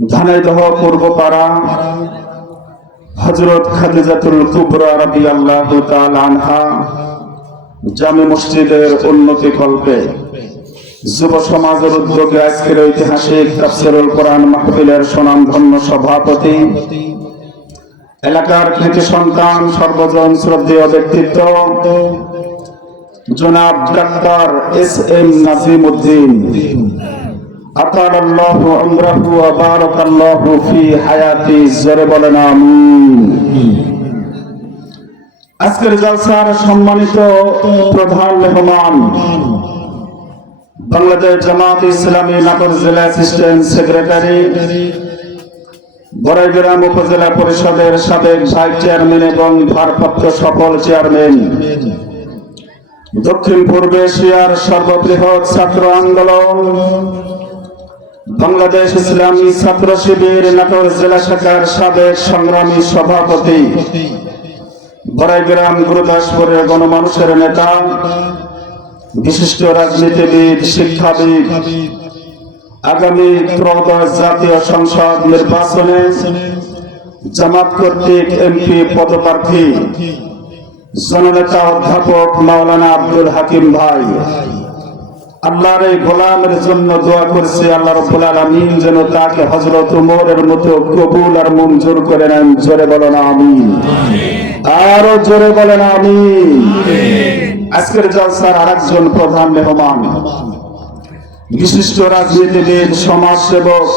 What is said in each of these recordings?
ধানাইদহ পূর্বপাড়া হযরত খাদিজাতুল কুবরা রাদিয়াল্লাহু তাআলা আনহা জামে মসজিদের উন্নতি কল্পে যুব সমাজের উদ্যোগে আজকের ঐতিহাসিক তাফসীরুল কোরআন মাহফিলের সুনামধন্য সভাপতি, এলাকার কৃতি সন্তান, সর্বজন শ্রদ্ধেয় ব্যক্তিত্ব জনাব ডাক্তার এস.এম. নাজিম উদ্দিন, আতালাল্লাহু উমরাহু ওয়া বারাকাল্লাহু ফি হায়াতি, জোরে বলেন আমিন। আজকের জলসার সম্মানিত প্রধান মেহমান, বাংলাদেশ জামাত ইসলামী নাটোর জেলা অ্যাসিস্ট্যান্ট সেক্রেটারি, বড়াইগ্রাম উপজেলা পরিষদের সাবেক ভাইস চেয়ারম্যান এবং ভারপ্রাপ্ত সফল চেয়ারম্যান, দক্ষিণ পূর্ব এশিয়ার সর্ববৃহৎ ছাত্র আন্দোলন বাংলাদেশ ইসলামী ছাত্র শিবির নাটোর জেলা শাখার সাবেক সংগ্রামী সভাপতি, বড়াইগ্রাম গুরুদাসপুরের গণমানুষের নেতা, বিশিষ্ট রাজনীতিবিদ, শিক্ষাবিদ, আগামী ত্রয়োদশ জাতীয় সংসদ নির্বাচনে জামাত কর্তৃক এমপি পদপ্রার্থী জননেতা অধ্যাপক মাওলানা আব্দুল হাকিম ভাই, আল্লাহর এই গোলামের জন্য দোয়া করছি আল্লাহ রাব্বুল আলামিন যেন তাকে হযরত উমরের মতো কবুল আর মঞ্জুর করে নেন। জোরে বলেন আমিন, আরো জোরে বলেন আমিন। আজকের জলসার আরেকজন প্রধান মেহমান, বিশিষ্ট রাজনীতিবিদ, সমাজসেবক,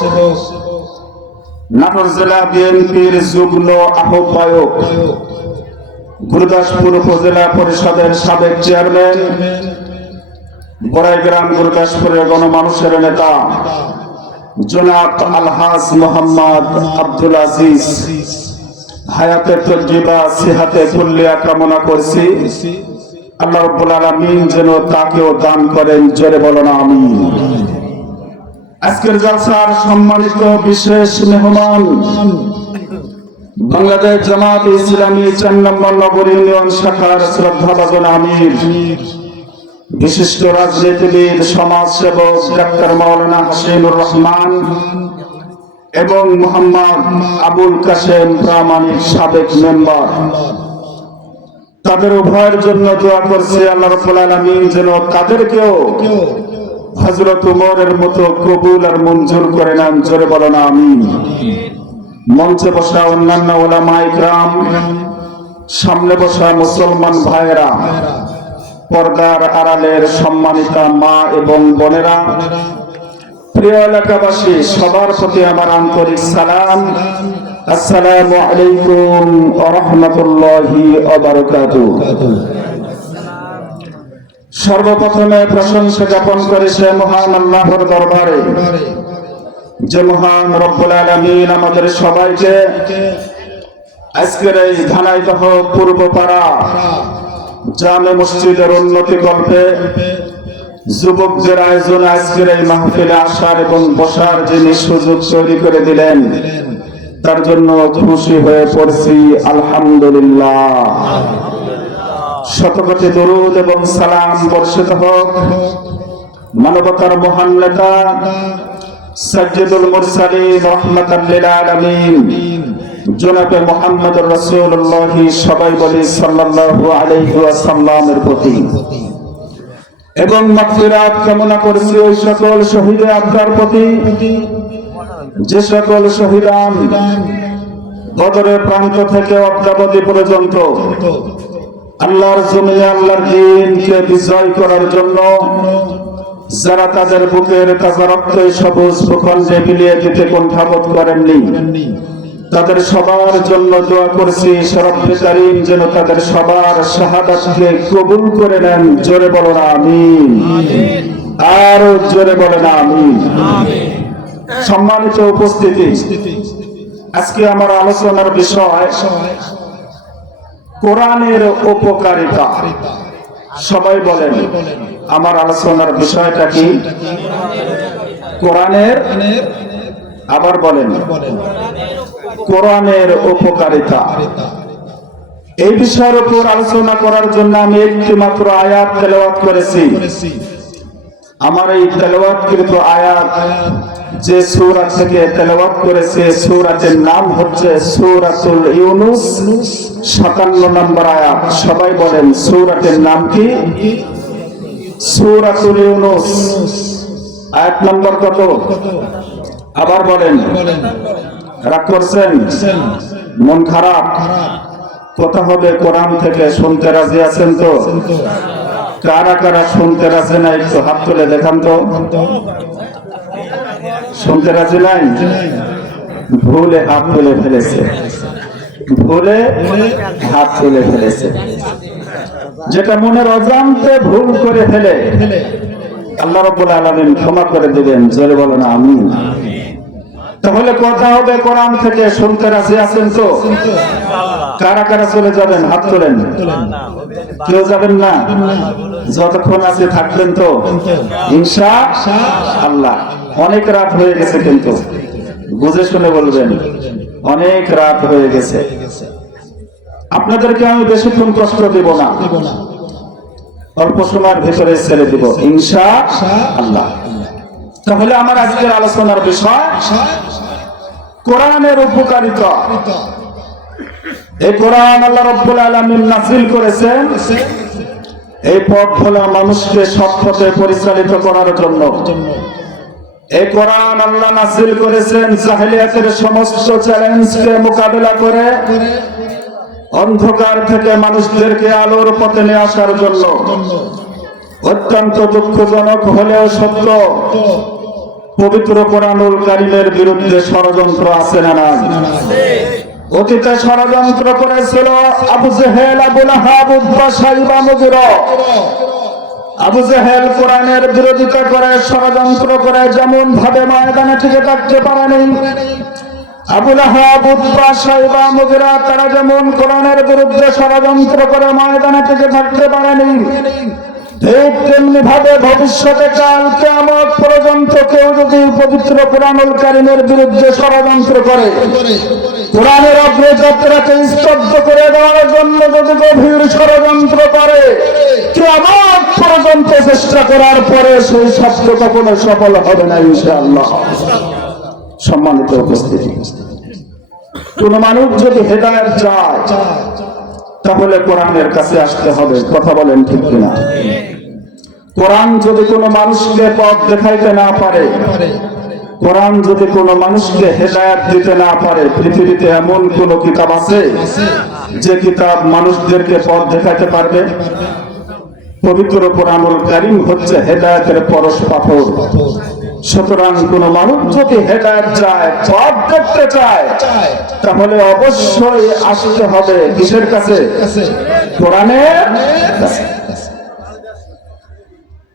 নাটোর জেলা বিএনপির যুগ্ম আহ্বায়ক, গুরুদাসপুর উপজেলা পরিষদের সাবেক চেয়ারম্যান, বড়াইগ্রাম গুরুদাসপুরের গণমানুষের নেতা জনাব আলহাজ মোহাম্মদ আব্দুল আজিজ, হায়াতে তজ্জিবা সিহাতে কুল্লিয়া কামনা করছি আল্লাহ রাব্বুল আলামিন যেন তাকেও দান করেন। জোরে বলেন আমিন। আজকের জলসার সম্মানিত বিশেষ মেহমান, বাংলাদেশ জামাত ইসলামী ৪ নম্বর নগর ইউনিয়ন শাখার শ্রদ্ধাভাজন আমির, বিশিষ্ট রাজনীতিবিদ, সমাজসেবক ডাক্তার মাওলানা হাসিনুর রহমান এবং মোহাম্মদ আবুল কাশেম প্রামাণিক সাবেক মেম্বার, তাদের উভয়ের জন্য দোয়া করছি আল্লাহ রাব্বুল আলামিন যেন তাদেরকেও হযরত উমরের মতো কবুল আর মঞ্জুর করে নেন। জোরে বলেন আমিন। মঞ্চে বসা অন্যান্য উলামা ইকরাম, সামনে বসা মুসলমান ভাইয়েরা, পর্দার আড়ালের সম্মানিতা মা এবং বোনেরা, প্রিয় এলাকাবাসী, সবার প্রতি আমার আন্তরিক সালাম। আসসালামু আলাইকুম ওয়া রাহমাতুল্লাহি ওয়া বারাকাতুহু। সর্বপ্রথমে প্রশংসা জ্ঞাপন করেছে মহান আল্লাহর দরবারে, যে মহান রব্বুল আলামিন আমাদের সবাইকে আজকের এই ধানাইদহ পূর্বপাড়া জামে মসজিদের উন্নতি কল্পে যুবকদের আয়োজনে আজকের এই মাহফিলে আসার এবং বসার যিনি সুযোগ তৈরি করে দিলেন, তার জন্য খুশি হয়ে পড়ছি আলহামদুলিল্লাহ। শতকোটি দরুদ এবং সালাম বর্ষিত হোক মানবতার মহান নেতা সাইয়্যিদুল মুরসালিন রাহমাতাল লিল আলামিন জনাবে মুহাম্মদুর রাসূলুল্লাহ, সবাই বলি সাল্লাল্লাহু আলাইহি ওয়াসাল্লামের প্রতি, এবং মাগফিরাত কামনা করছি ওই সকল শহীদে আকবর প্রতি যে সকল শহীদান বদরের প্রান্ত থেকে অদ্যাবধি পর্যন্ত আল্লাহর জমিনে আল্লাহর দ্বীনকে বিজয় করার জন্য যারা তাদের বুকের তাজা রক্ত সবুজ ভূখণ্ডে বিলিয়ে দিতে কুণ্ঠাবোধ করেননি, তাদের সবার জন্য দোয়া করছি রব্বে কারীম যেন তাদের সবার শাহাদাতকে কবুল করে নেন। জোরে বলেন আমিন, আর জোরে বলেন আমিন। সম্মানিত উপস্থিতি, আজকে আমার আলোচনার বিষয় কোরআনের উপকারিতা। সবাই বলেন আমার আলোচনার বিষয়টা কি? কোরআনের, আবার বলেন কোরআনের উপকারিতা। এই বিষয়ের উপর আলোচনা করার জন্য আমি একটি মাত্র আয়াত তেলাওয়াত করেছি। আমার এই তেলাওয়াতকৃত আয়াত যে সূরা থেকে তেলাওয়াত করেছে সূরাটির নাম হচ্ছে সূরাতুল ইউনুস 57 নম্বর আয়াত। সবাই বলেন সূরাটির নাম কি? সূরাতুল ইউনুস। আয়াত নম্বর কত? আবার বলেন। রাগ করছেন? মন খারাপ? কথা হবে কোরআন থেকে, শুনতে রাজি আছেন তো? কারা কারা শুনতে রাজি নাই একটু হাত তুলে দেখান তো। শুনতে রাজি নাই? ভুলে হাত তুলে ফেলেছে, ভুলে হাত তুলে ফেলেছে। যেটা মনের অজান্তে ভুল করে ফেলে আল্লাহ রাব্বুল আলামিন ক্ষমা করে দিবেন। জোরে বলেন আমিন। তাহলে কথা হবে কোরআন থেকে, শুনতে রাজি আছেন তো? কারা কারা চলে যাবেন হাত তোলেন। কেউ যাবেন না? যতক্ষণ আছে থাকবেন তো ইনশাআল্লাহ। অনেক রাত হয়ে গেছে, কিন্তু বুঝে শুনে বলবেন অনেক রাত হয়ে গেছে। আপনাদেরকে আমি বেশিক্ষণ কষ্ট দেব না, অল্প সময়ের ভেতরে ছেড়ে দিব ইনশাআল্লাহ। তাহলে আমার আজকের আলোচনার বিষয় কোরআনের উপকারিতা। এই কোরআন আল্লাহ রাব্বুল আলামিন নাযিল করেছেন এই পথ ভোলা মানুষকে সৎ পথে পরিচালিত করার জন্য। এই কোরআন আল্লাহ নাযিল করেছেন জাহেলিয়াতের সমস্ত চ্যালেঞ্জকে মোকাবেলা করে অন্ধকার থেকে মানুষদেরকে আলোর পথে নিয়ে আসার জন্য। অত্যন্ত দুঃখজনক হলেও সত্য, পবিত্র কোরআনুল কারীমের বিরুদ্ধে ষড়যন্ত্র আছে না নাই? অতীতে ষড়যন্ত্র করেছিল আবু জেহেল, আবু লাহাব, উতবা, শাইবা, মুগীরা। আবু জেহেল কোরআনের বিরোধিতা করে, ষড়যন্ত্র করে, যেমন ভাবে ময়দানে টিকে থাকতে পারেনি। আবু লাহাব, উতবা, শাইবা, মুগীরা তারা যেমন কোরআনের বিরুদ্ধে ষড়যন্ত্র করে ময়দানে টিকে থাকতে পারেনি, ঠিক তেমনি ভাবে ভবিষ্যতে কাল কিয়ামত পর্যন্ত কেউ যদি পবিত্র কোরআনুল কারীমের বিরুদ্ধে ষড়যন্ত্র করে, কোরআনের অগ্রযাত্রাকে স্তব্ধ করে দেওয়ার জন্য যদি গভীর ষড়যন্ত্র করে, কিয়ামত পর্যন্ত চেষ্টা করার পরে সেই শব্দ কখনো সফল হবে না ইনশাআল্লাহ। সম্মানিত উপস্থিতি, কোন মানুষ যদি হেদায়েত চায় তাহলে কোরআনের কাছে আসতে হবে। কথা বলেন ঠিক কিনা? কোরআন যদি কোনো মানুষকে পথ দেখাইতে না পারে, কোরআন যদি কোনো মানুষকে হেদায়েত দিতে না পারে, পৃথিবীতে এমন কোন কিতাব আছে যে কিতাব মানুষদেরকে পথ দেখাইতে পারবে? পবিত্র কোরআনুল কারীম হচ্ছে হেদায়েতের পরশ পাথর। সুতরাং কোন মানুষ যদি হেদায়েত চায়, পথ দেখতে চায়, তাহলে অবশ্যই আসতে হবে কিসের কাছে? কোরআনের কাছে।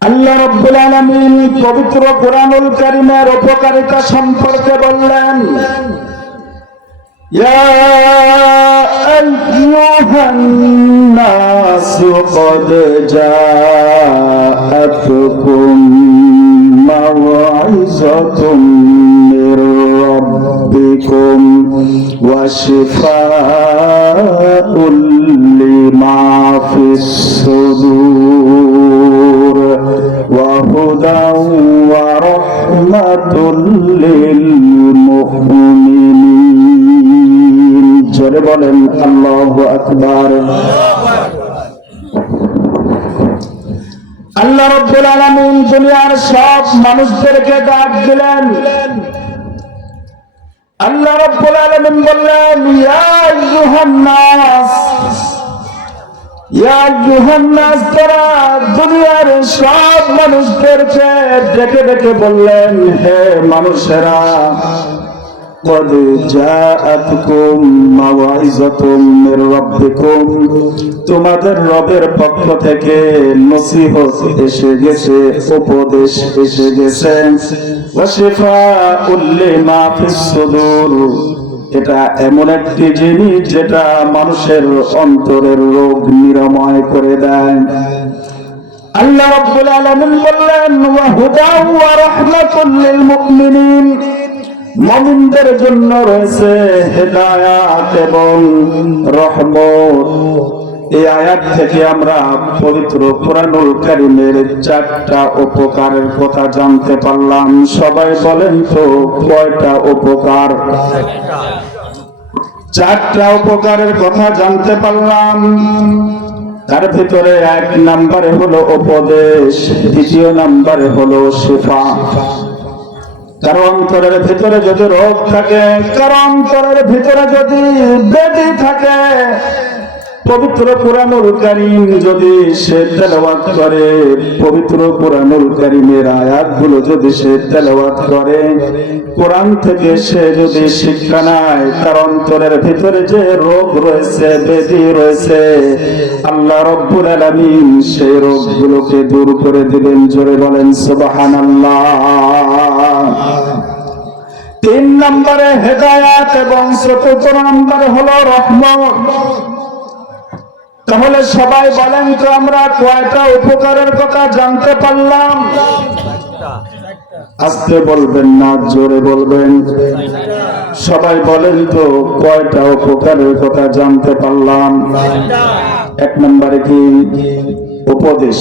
আল্লাহ রাব্বুল আলামিন পবিত্র কোরআনুল কারীমের উপকারিতা সম্পর্কে বললেন, ইয়া আইয়ুহান নাসু ক্বাদ জাআতুকুম মাওইযাতুম মির রাব্বিকুম ওয়া শিফাউল লিমা ফিস সুদূর ওয়া হুদাও ওয়া রাহমাতুল লিল মুমিনিন। জোরে বলেন আল্লাহু আকবার। আল্লাহ রাব্বুল আলামিন দুনিয়ার সব মানুষদেরকে ডাক দিলেন। আল্লাহ রাব্বুল আলামিন বললেন, ইয়া আইয়ুহান নাস, ইয়া আইয়ুহান নাস, তারা দুনিয়ার সব মানুষদেরকে ডেকে ডেকে বললেন, হে মানুষেরা, قد جاءتكم موعظة من ربكم, তোমাদের রবের পক্ষ থেকে নসিহত এসে গেছে, উপদেশ এসে গেছে। ওয়াশিফাউল লিমা ফিস সুদূর, এটা এমন একটি জিনিস যেটা মানুষের অন্তরের রোগ নিরাময় করে দেয়। আল্লাহ রাব্বুল আলামিন বললেন, ওয়া হুদা ওয়া রাহমাতুল লিল মুমিনিন, মুমিনদের জন্য রয়েছে হেদায়াত এবং রহমত। এই আয়াত থেকে আমরা পবিত্র কুরআনুল কারীমের 4টা উপকারের কথা জানতে পারলাম। সবাই বলেন তো কয়টা উপকার? 4টা উপকারের কথা জানতে পারলাম। তার ভিতরে 1 নম্বরে হলো উপদেশ, 2 নম্বরে হলো শিফা। কারণ অন্তরের ভিতরে যদি রোগ থাকে, কারণ অন্তরের ভিতরে যদি ব্যাধি থাকে, পবিত্র কুরআনুল কারীম যদি সে তেলাওয়াত করে, পবিত্র কুরআনুল কারীমের আয়াতগুলো যদি সে তেলাওয়াত করে, কোরআন থেকে সে যদি শিক্ষা নেয়, তার অন্তরের ভিতরে যে রোগ রয়েছে, ব্যাধি রয়েছে, আল্লাহ রাব্বুল আলামিন সেই রোগগুলোকে দূর করে দিবেন। জোরে বলেন সুবহানাল্লাহ। 3 নম্বরে হেদায়েত এবং 4 নম্বরে হলো রহমত। তাহলে সবাই বলেন তো আমরা কয়টা উপকারের কথা জানতে পারলাম? আস্তে বলবেন না, জোরে বলবেন। সবাই বলেন তো কয়টা উপকারের কথা জানতে পারলাম? 1 নম্বরে কি? উপদেশ।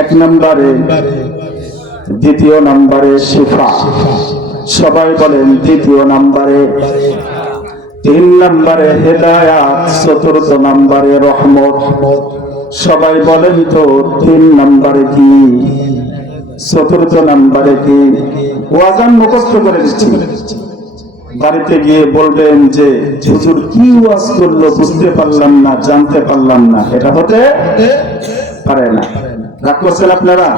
1 নম্বরে। 2 নম্বরে শিফা। সবাই বলেন 2 নম্বরে। 3 নম্বরে হেদায়াত, 4 নম্বরে রহমত। সবাই বলেন তো 3 নম্বরে কি, 4 নম্বরে কি? ওয়াজান মুখস্থ করে দিচ্ছি, বাড়িতে গিয়ে বলবেন যে হুজুর কি ওয়াজ করলো বুঝতে পারলাম না, জানতে পারলাম না। এটা হতে পারে না। রাগ করছেন আপনারা?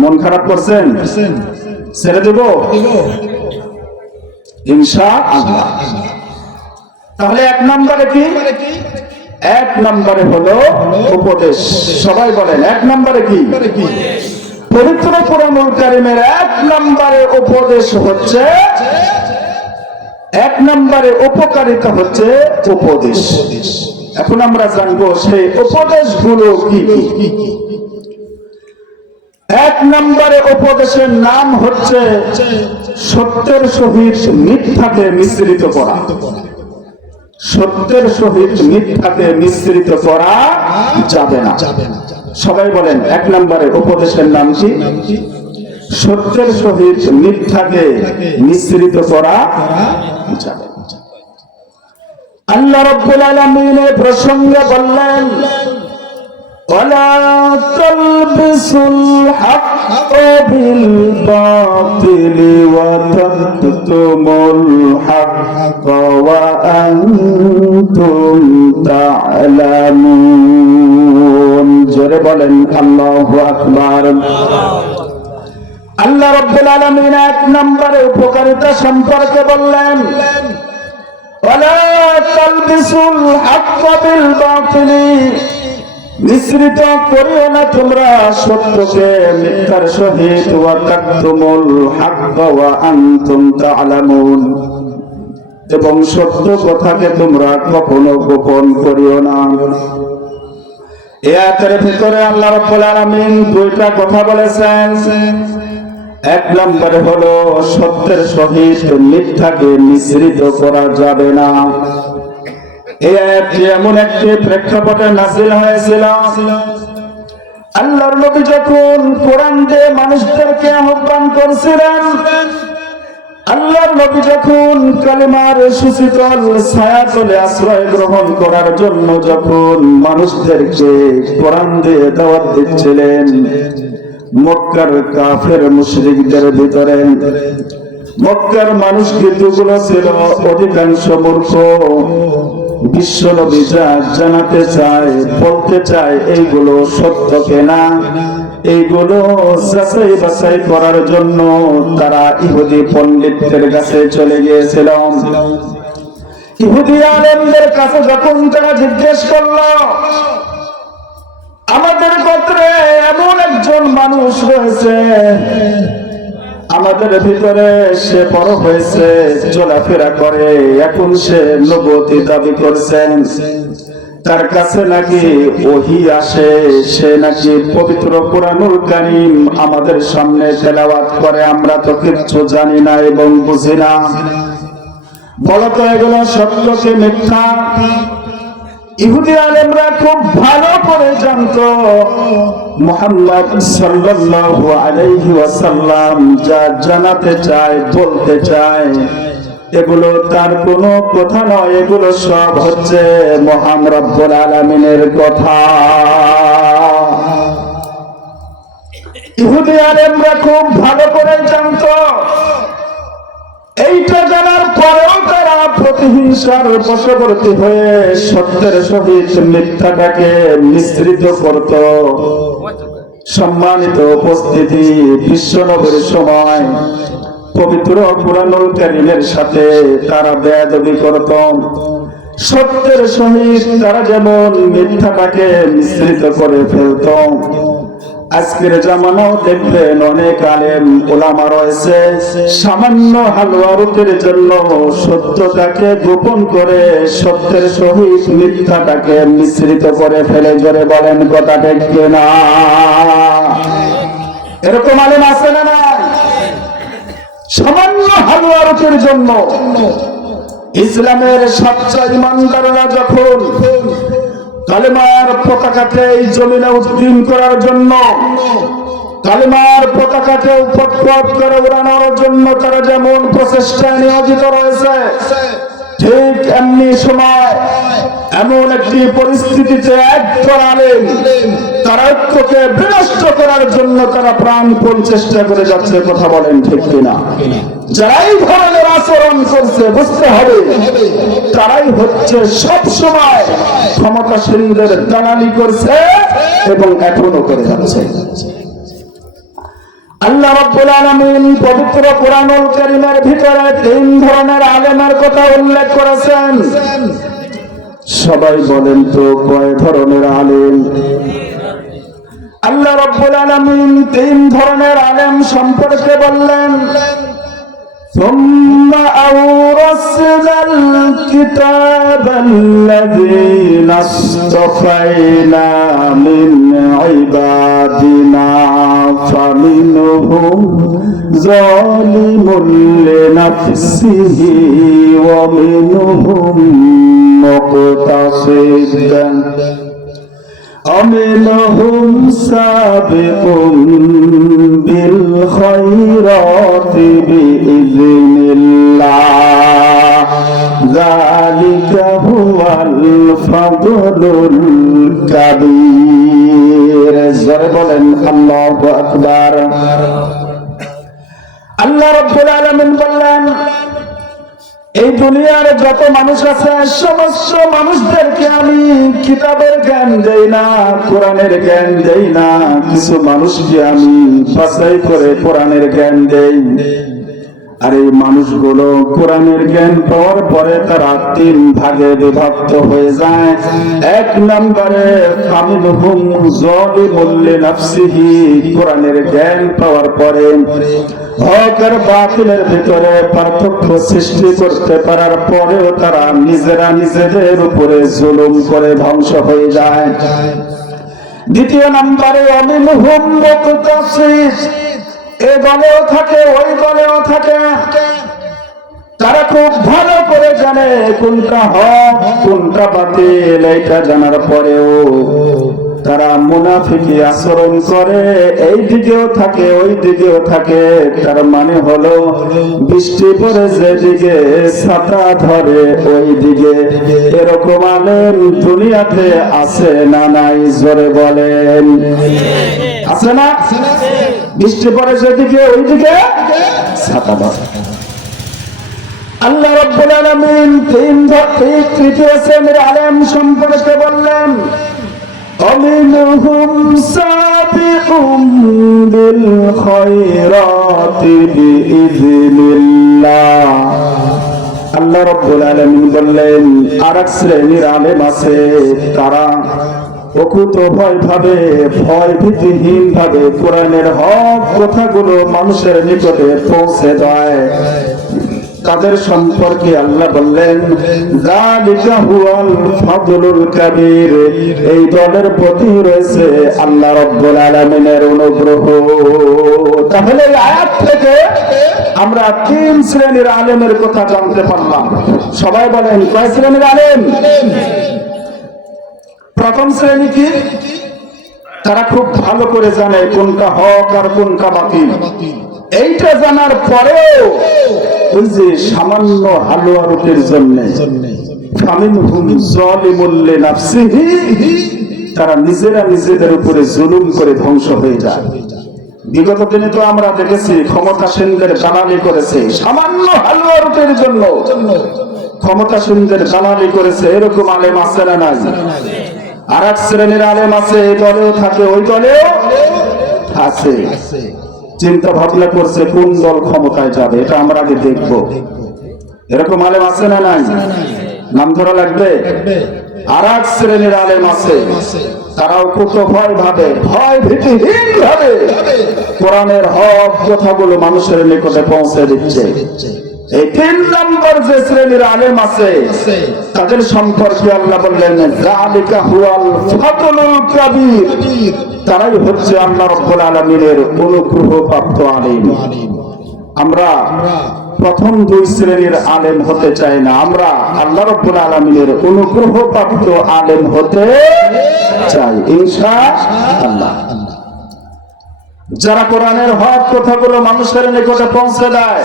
মন খারাপ করছেন? ছেড়ে দেব ইনশাআল্লাহ। তাহলে 1 নম্বরে কি? 1 নম্বরে হলো উপদেশ। সবাই বলেন 1 নম্বরে কি? পবিত্র কুরআনুল কারীমের 1 নম্বরে উপদেশ হচ্ছে, 1 নম্বরে উপকারিতা হচ্ছে উপদেশ। এখন আমরা জানবো সেই উপদেশগুলো কি কি। 1 নম্বরে উপদেশের নাম হচ্ছে সত্যের সহিত মিথ্যাকে মিশ্রিত করা। সত্যের সহিত মিথ্যাকে মিশ্রিত করা যাবে না। সবাই বলেন 1 নম্বরে উপদেশের নাম কি? সত্যের সহিত মিথ্যাকে মিশ্রিত করা যাবে না। আল্লাহ রাব্বুল আলামিন এই প্রসঙ্গে বললেন, ওয়ালা তালবিসুল হাক্কা বিল বাতিলি ওয়া তাকতুমুল হাক্কা ওয়া আনতুম তা'লামুন। জোরে বলেন আল্লাহু আকবার। আল্লাহ রাব্বুল আলামিন 1 নম্বরে উপকারিতা সম্পর্কে বললেন, ওয়ালা তালবিসুল হাক্কা বিল বাতিলি, মিশ্রিত করিও না তোমরা সত্যকে মিথ্যার সহিত, ওয়া তাকতুমুল হাক্কা ওয়া আনতুম তা'লামুন, এবং সত্য কথাকে তোমরা কখনো গোপন করিও না। এই আয়াতের ভিতরে আল্লাহ রাব্বুল আলামিন 2টা কথা বলেছেন। 1 নম্বরে হলো সত্যের সহিত মিথ্যাকে মিশ্রিত করা যাবে না। এই আয়াতটি এমন একটি প্রেক্ষাপটে নাযিল হয়েছিল, আল্লাহর নবী যখন কোরআন দিয়ে মানুষদেরকে আহ্বান করছিলেন, আল্লাহর নবী যখন কালিমার সুশীতল ছায়াতলে আশ্রয় গ্রহণ করার জন্য যখন মানুষদেরকে কোরআন দিয়ে দাওয়াত দিচ্ছিলেন, মক্কার কাফের মুশরিকদের ভিতরে মক্কার মানুষ কিছুগুলো ছিল অধিকাংশ মূর্খ। বিশ্বনবী যা জানাতে চায়, বলতে চায়, এইগুলো সত্য কিনা, এইগুলো যাচাই বাছাই করার জন্য তারা ইহুদি পণ্ডিতদের কাছে চলে গিয়েছিল। ইহুদি আলেমদের কাছে যখন তারা জিজ্ঞেস করলো, আমাদের গোত্রে এমন একজন মানুষ রয়েছে, আমাদের ভিতরে সে বড় হয়েছে, চলাফেরা করে, এখন সে নবুয়তি দাবি করছেন, তার কাছে নাকি ওহী আসে, সে নাকি পবিত্র কুরআনুল কারীম আমাদের সামনে তেলাওয়াত করে, আমরা তো কিচ্ছু জানি না এবং বুঝি না। বলো তো এগুলো সত্য কি মিথ্যা? ইহুদি আলেমরা খুব ভালো করে জানতো মুহাম্মদ সাল্লাল্লাহু আলাইহি ওয়াসাল্লাম যা জানাতে চায়, বলতে চায়, এগুলো তার কোনো কথা নয়, এগুলো সব হচ্ছে মহান রব্বুল আলামিনের কথা। ইহুদি আলেমরা খুব ভালো করে জানতো। এইটা জানার পরেও তারা প্রতিহিংসার বশবর্তী হয়ে সত্যের সহিত মিথ্যাটাকে মিশ্রিত করত। সম্মানিত উপস্থিতি, বিশ্বনবীর সময় পবিত্র কুরআনুল কারীমের সাথে তারা বেয়াদবি করত। সত্যের সহিত তারা যেমন মিথ্যাটাকে মিশ্রিত করে ফেলত। আজকের জামানাও দেখবেন অনেক আলেম ওলামা রয়েছে, সামান্য হালুয়া রুটির জন্য সত্যটাকে গোপন করে সত্যের সহিত মিথ্যাটাকে মিশ্রিত করে ফেলে। জোরে বলেন কথা ঠিক কিনা? এরকম আলেম আছে না না? সামান্য হালুয়া রুটির জন্য ইসলামের সচ্চা ইমানদাররা যখন কালেমার পতাকাকে এই জমিনে উদ্দিন করার জন্য, কালেমার পতাকাকে উপর করে উড়ানোর জন্য তারা যেমন প্রচেষ্টায় নিয়োজিত রয়েছে, ঠিক এমনি সময় এমন একটি পরিস্থিতিতে একদল আলেম তারা ঐক্যকে বিনষ্ট করার জন্য তারা প্রাণপণ চেষ্টা করে যাচ্ছে। কথা বলেন ঠিক কিনা? যারা এই ধরনের আচরণ করছে বুঝতে হবে তারাই হচ্ছে সব সময় ক্ষমতাশীলদের দালালি করছে এবং এখনো করে যাচ্ছে। আল্লাহ রাব্বুল আলামিন পবিত্র কুরআনুল কারীমের ভিতরে তিন ধরনের আলেমের কথা উল্লেখ করেছেন। সবাই বলেন তো কয় ধরনের আলেম? আল্লাহ রাব্বুল আলামিন তিন ধরনের আলেম সম্পর্কে বললেন, ثم أورثنا الكتاب الذين اصطفينا من عبادنا فمنهم ظالم لنفسه ومنهم مقتصد ومنهم سابق بالخيرات بإذن الله ذلك هو الفضل الكبير। জোরে বলেন আল্লাহু আকবার। আল্লাহ রাব্বুল আলামিন বললেন, এই দুনিয়ার যত মানুষ আছে সমস্ত মানুষদেরকে আমি কিতাবের জ্ঞান দেই না, কোরআনের জ্ঞান দেই না, কিছু মানুষকে আমি বাছাই করে কোরআনের জ্ঞান দেই। আর এই মানুষগুলো কোরআনের জ্ঞান পাওয়ার পরে তারা তিন ভাগে বিভক্ত হয়ে যায়। এক নম্বরে ফামিনহুম যালিমুল লিনাফসিহি, কোরআনের জ্ঞান পাওয়ার পরে হক আর বাতিলের ভিতরে পার্থক্য সৃষ্টি করতে পারার পরেও তারা নিজেরা নিজেদের উপরে জুলুম করে ধ্বংস হয়ে যায়। দ্বিতীয় নম্বরে ওয়ামিনহুম মুকতাসিদ, এই দলেও থাকে ওই দলেও থাকে, তারা খুব ভালো করে জানে কোনটা হক কোনটা বাতিল। এইটা জানার পরেও তারা মুনাফিকি আচরণ করে, এই দিকেও থাকে ওই দিকেও থাকে। তার মানে হলো বৃষ্টি পড়ে যেদিকে ছাতা ধরে ওই দিকে। এরকম আলেম দুনিয়াতে আছে না নাই? জোরে বলেন আছে না? বৃষ্টি পড়ে যেদিকে ওই দিকে ছাতা ধরে। আল্লাহ রাব্বুল আলামিন তৃতীয় শ্রেণীর আলেম সম্পর্কে বললেন, ومنهم سابق بالخيرات بإذن الله। আল্লাহ রাব্বুল আলামিন বললেন আরেক শ্রেণীর আলেম আছে, তারা অকুতোভয় ভাবে ভয় ভীতিহীন ভাবে কোরআনের হক কথাগুলো মানুষের নিকটে পৌঁছে দেয়। তাদের সম্পর্কে আল্লাহ বললেন যালিকা হুয়াল ফাদলুল কাবীর, এই দলের প্রতি রয়েছে আল্লাহ রাব্বুল আলামিনের অনুগ্রহ। তাহলে এই আয়াত থেকে আমরা তিন শ্রেণীর আলেমের কথা জানতে পারলাম। সবাই বলেন কয় শ্রেণীর আলেম? প্রথম শ্রেণী কি? তারা খুব ভালো করে জানে কোনটা হক আর কোনটা বাতিল। এইটা জানার পরেও ওই যে সামান্য হালুয়া রুটির জন্য তারা নিজেরা নিজেদের উপরে জুলুম করে ধ্বংস হয়ে যায়। বিগত দিনে তো আমরা দেখেছি ক্ষমতাসীনদের দালালি করেছে, সামান্য হালুয়া রুটির জন্য ক্ষমতাসীনদের দালালি করেছে। এরকম আলেম আছে না নাই? আর এক শ্রেণীর আলেম আছে, এই দলেও থাকে ওই দলেও আছে, চিন্তা ভাবনা করছে কোন দল ক্ষমতায় যাবে, এটা আমরা আগে দেখবো। এরকম আলেম আছে না নাই? নাম ধরা লাগবে। আর এক শ্রেণীর আলেম আছে, তারাও কত ভয় ভাবে, ভয় ভীতিহীন ভাবে কোরআনের হক কথাগুলো মানুষের নিকটে পৌঁছে দিচ্ছে। এই 3 নম্বর যে শ্রেণীর আলেম আছে তাদের সম্পর্কে আল্লাহ বললেন যালিকা হুয়াল ফাদলুল কাবীর, তারাই হচ্ছে আল্লাহ রাব্বুল আলামিনের অনুগ্রহপ্রাপ্ত আলেম। আমরা প্রথম 2 শ্রেণীর আলেম হতে চাই না, আমরা আল্লাহ রাব্বুল আলামিনের অনুগ্রহপ্রাপ্ত আলেম হতে চাই ইনশাআল্লাহ। যারা কোরআনের হক কথাগুলো মানুষের নিকটে পৌঁছে দেয়,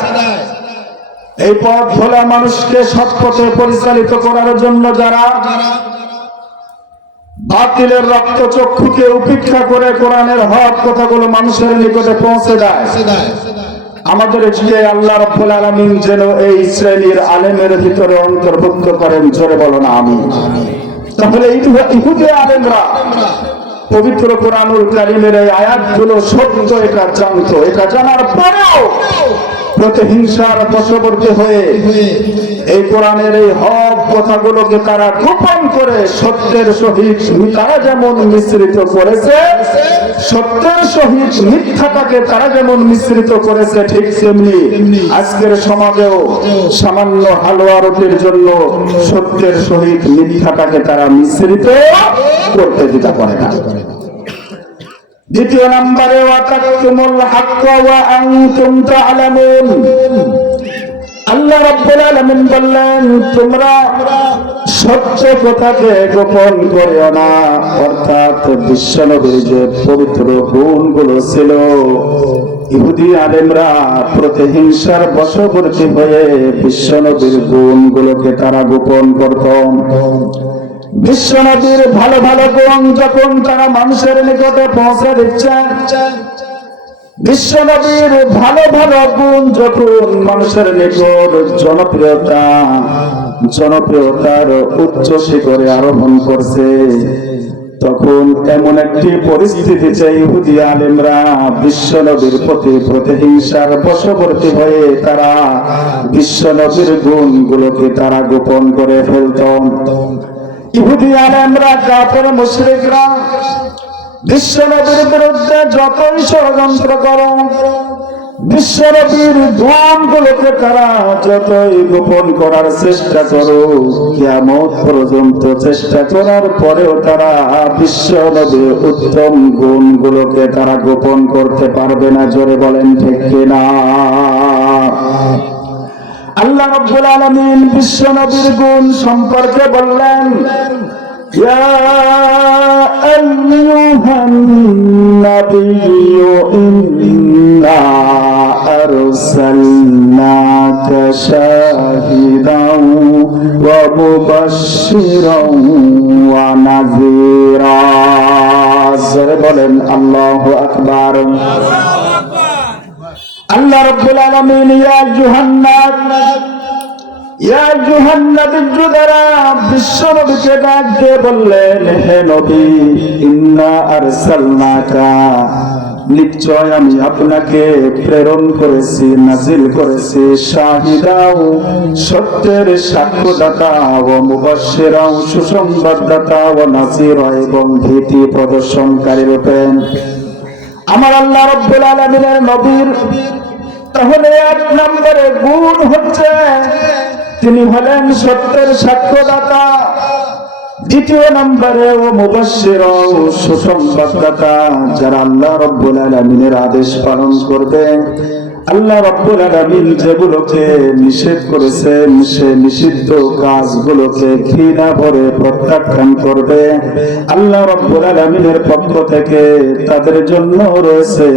এই পথ ভোলা মানুষকে সৎ পথে পরিচালিত করার জন্য যারা বাতিলের রক্তচক্ষুকে উপেক্ষা করে কোরআনের হক কথাগুলো মানুষের নিকটে পৌঁছে দেয়, আমাদের আল্লাহ রাব্বুল আলামিন যেন এই শ্রেণীর আলেমের ভিতরে অন্তর্ভুক্ত করেন। জোরে বলো না আমিন। তাহলে ইহুদি আলেমরা পবিত্র কোরআনুল কারীমের এই আয়াতগুলো সত্য এটা জানতো, এটা জানার পরেও প্রতিহিংসার বশবর্তী হয়ে এই কোরআনের এই হক কথাগুলোকে তারা গোপন করে সত্যের সহিত তারা যেমন মিশ্রিত করেছে, সত্যের সহিত মিথ্যাটাকে তারা যেমন মিশ্রিত করেছে, ঠিক তেমনি আজকের সমাজেও সামান্য হালুয়া রুটির জন্য সত্যের সহিত মিথ্যাটাকে তারা মিশ্রিত করতে দিতে পারে না। দ্বিতীয় নম্বরে ওয়াতাকতুমুল হাক্কা ওয়া আনতুম তা'লামুন, আল্লাহ রাব্বুল আলামিন বললেন তোমরা সত্য কথাকে গোপন করিও না। অর্থাৎ বিশ্বনবীর যে পবিত্র গুণগুলো ছিল, ইহুদি আলেমরা প্রতিহিংসার বশবর্তী হয়ে বিশ্বনবীর গুণগুলোকে তারা গোপন করত। বিশ্বনবীর ভালো ভালো গুণ যখন তারা মানুষের নিকটে পৌঁছে দিচ্ছে, বিশ্বনবীর ভালো ভালো গুণ যখন মানুষের নিকট জনপ্রিয়তার উচ্চ শিখরে আরোহণ করছে, তখন এমন একটি পরিস্থিতিতে ইহুদি আলেমরা বিশ্বনবীর প্রতি প্রতিহিংসার বশবর্তী হয়ে তারা বিশ্বনবীর গুণগুলোকে তারা গোপন করে ফেলত। ইহুদি আলেমরা, কাফের মুশরিকরা বিশ্বনবীর বিরুদ্ধে যতই ষড়যন্ত্র করো, বিশ্বনবীর গুণগুলোকে তারা যতই গোপন করার চেষ্টা করো, কিয়ামত পর্যন্ত চেষ্টা করার পরেও তারা বিশ্বনবীর উত্তম গুণগুলোকে তারা গোপন করতে পারবে না। জোরে বলেন ঠিক কিনা? আল্লাহ রাব্বুল আলামিন বিশ্বনবীর গুণ সম্পর্কে বললেন, ইয়া আইয়ুহান নাবিয়্যু ইন্না আরসালনাকা শাহিদান ওয়া মুবাশশিরান ওয়া নাযীরা। জোরে বলেন আল্লাহু আকবার। আল্লাহ রাব্বুল আলামিন ইয়া আইয়ুহান নাবিয়্যু দ্বারা বিশ্বনবীকে ডাক দিয়ে বললেন, হে নবী, ইন্না আরসালনাকা, নিশ্চয় আমি আপনাকে প্রেরণ করেছি, নাজিল করেছি, শাহিদাও, সত্যের সাক্ষ্যদাতা, ও মুবাশশিরাও, সুসংবাদদাতা, ও নাযীরা, এবং ভীতি প্রদর্শনকারী রূপে। আমার আল্লাহ রাব্বুল আলামিনের নবীর তাহলে 1 নম্বরে গুণ হচ্ছে তিনি হলেন সত্যের সাক্ষ্যদাতা। 2 নম্বরে ও মুবাশশির, সুসংবাদদাতা, যারা আল্লাহ রাব্বুল আলামিনের আদেশ পালন করবে, আল্লাহ রাব্বুল আলামিন যেগুলোকে নিষেধ করেছেন সে নিষিদ্ধ কাজগুলোকে ঘৃণা ভরে প্রত্যাখ্যান করবে। আল্লাহ রাব্বুল আলামিনের পক্ষ থেকে তাদের জন্য রয়েছে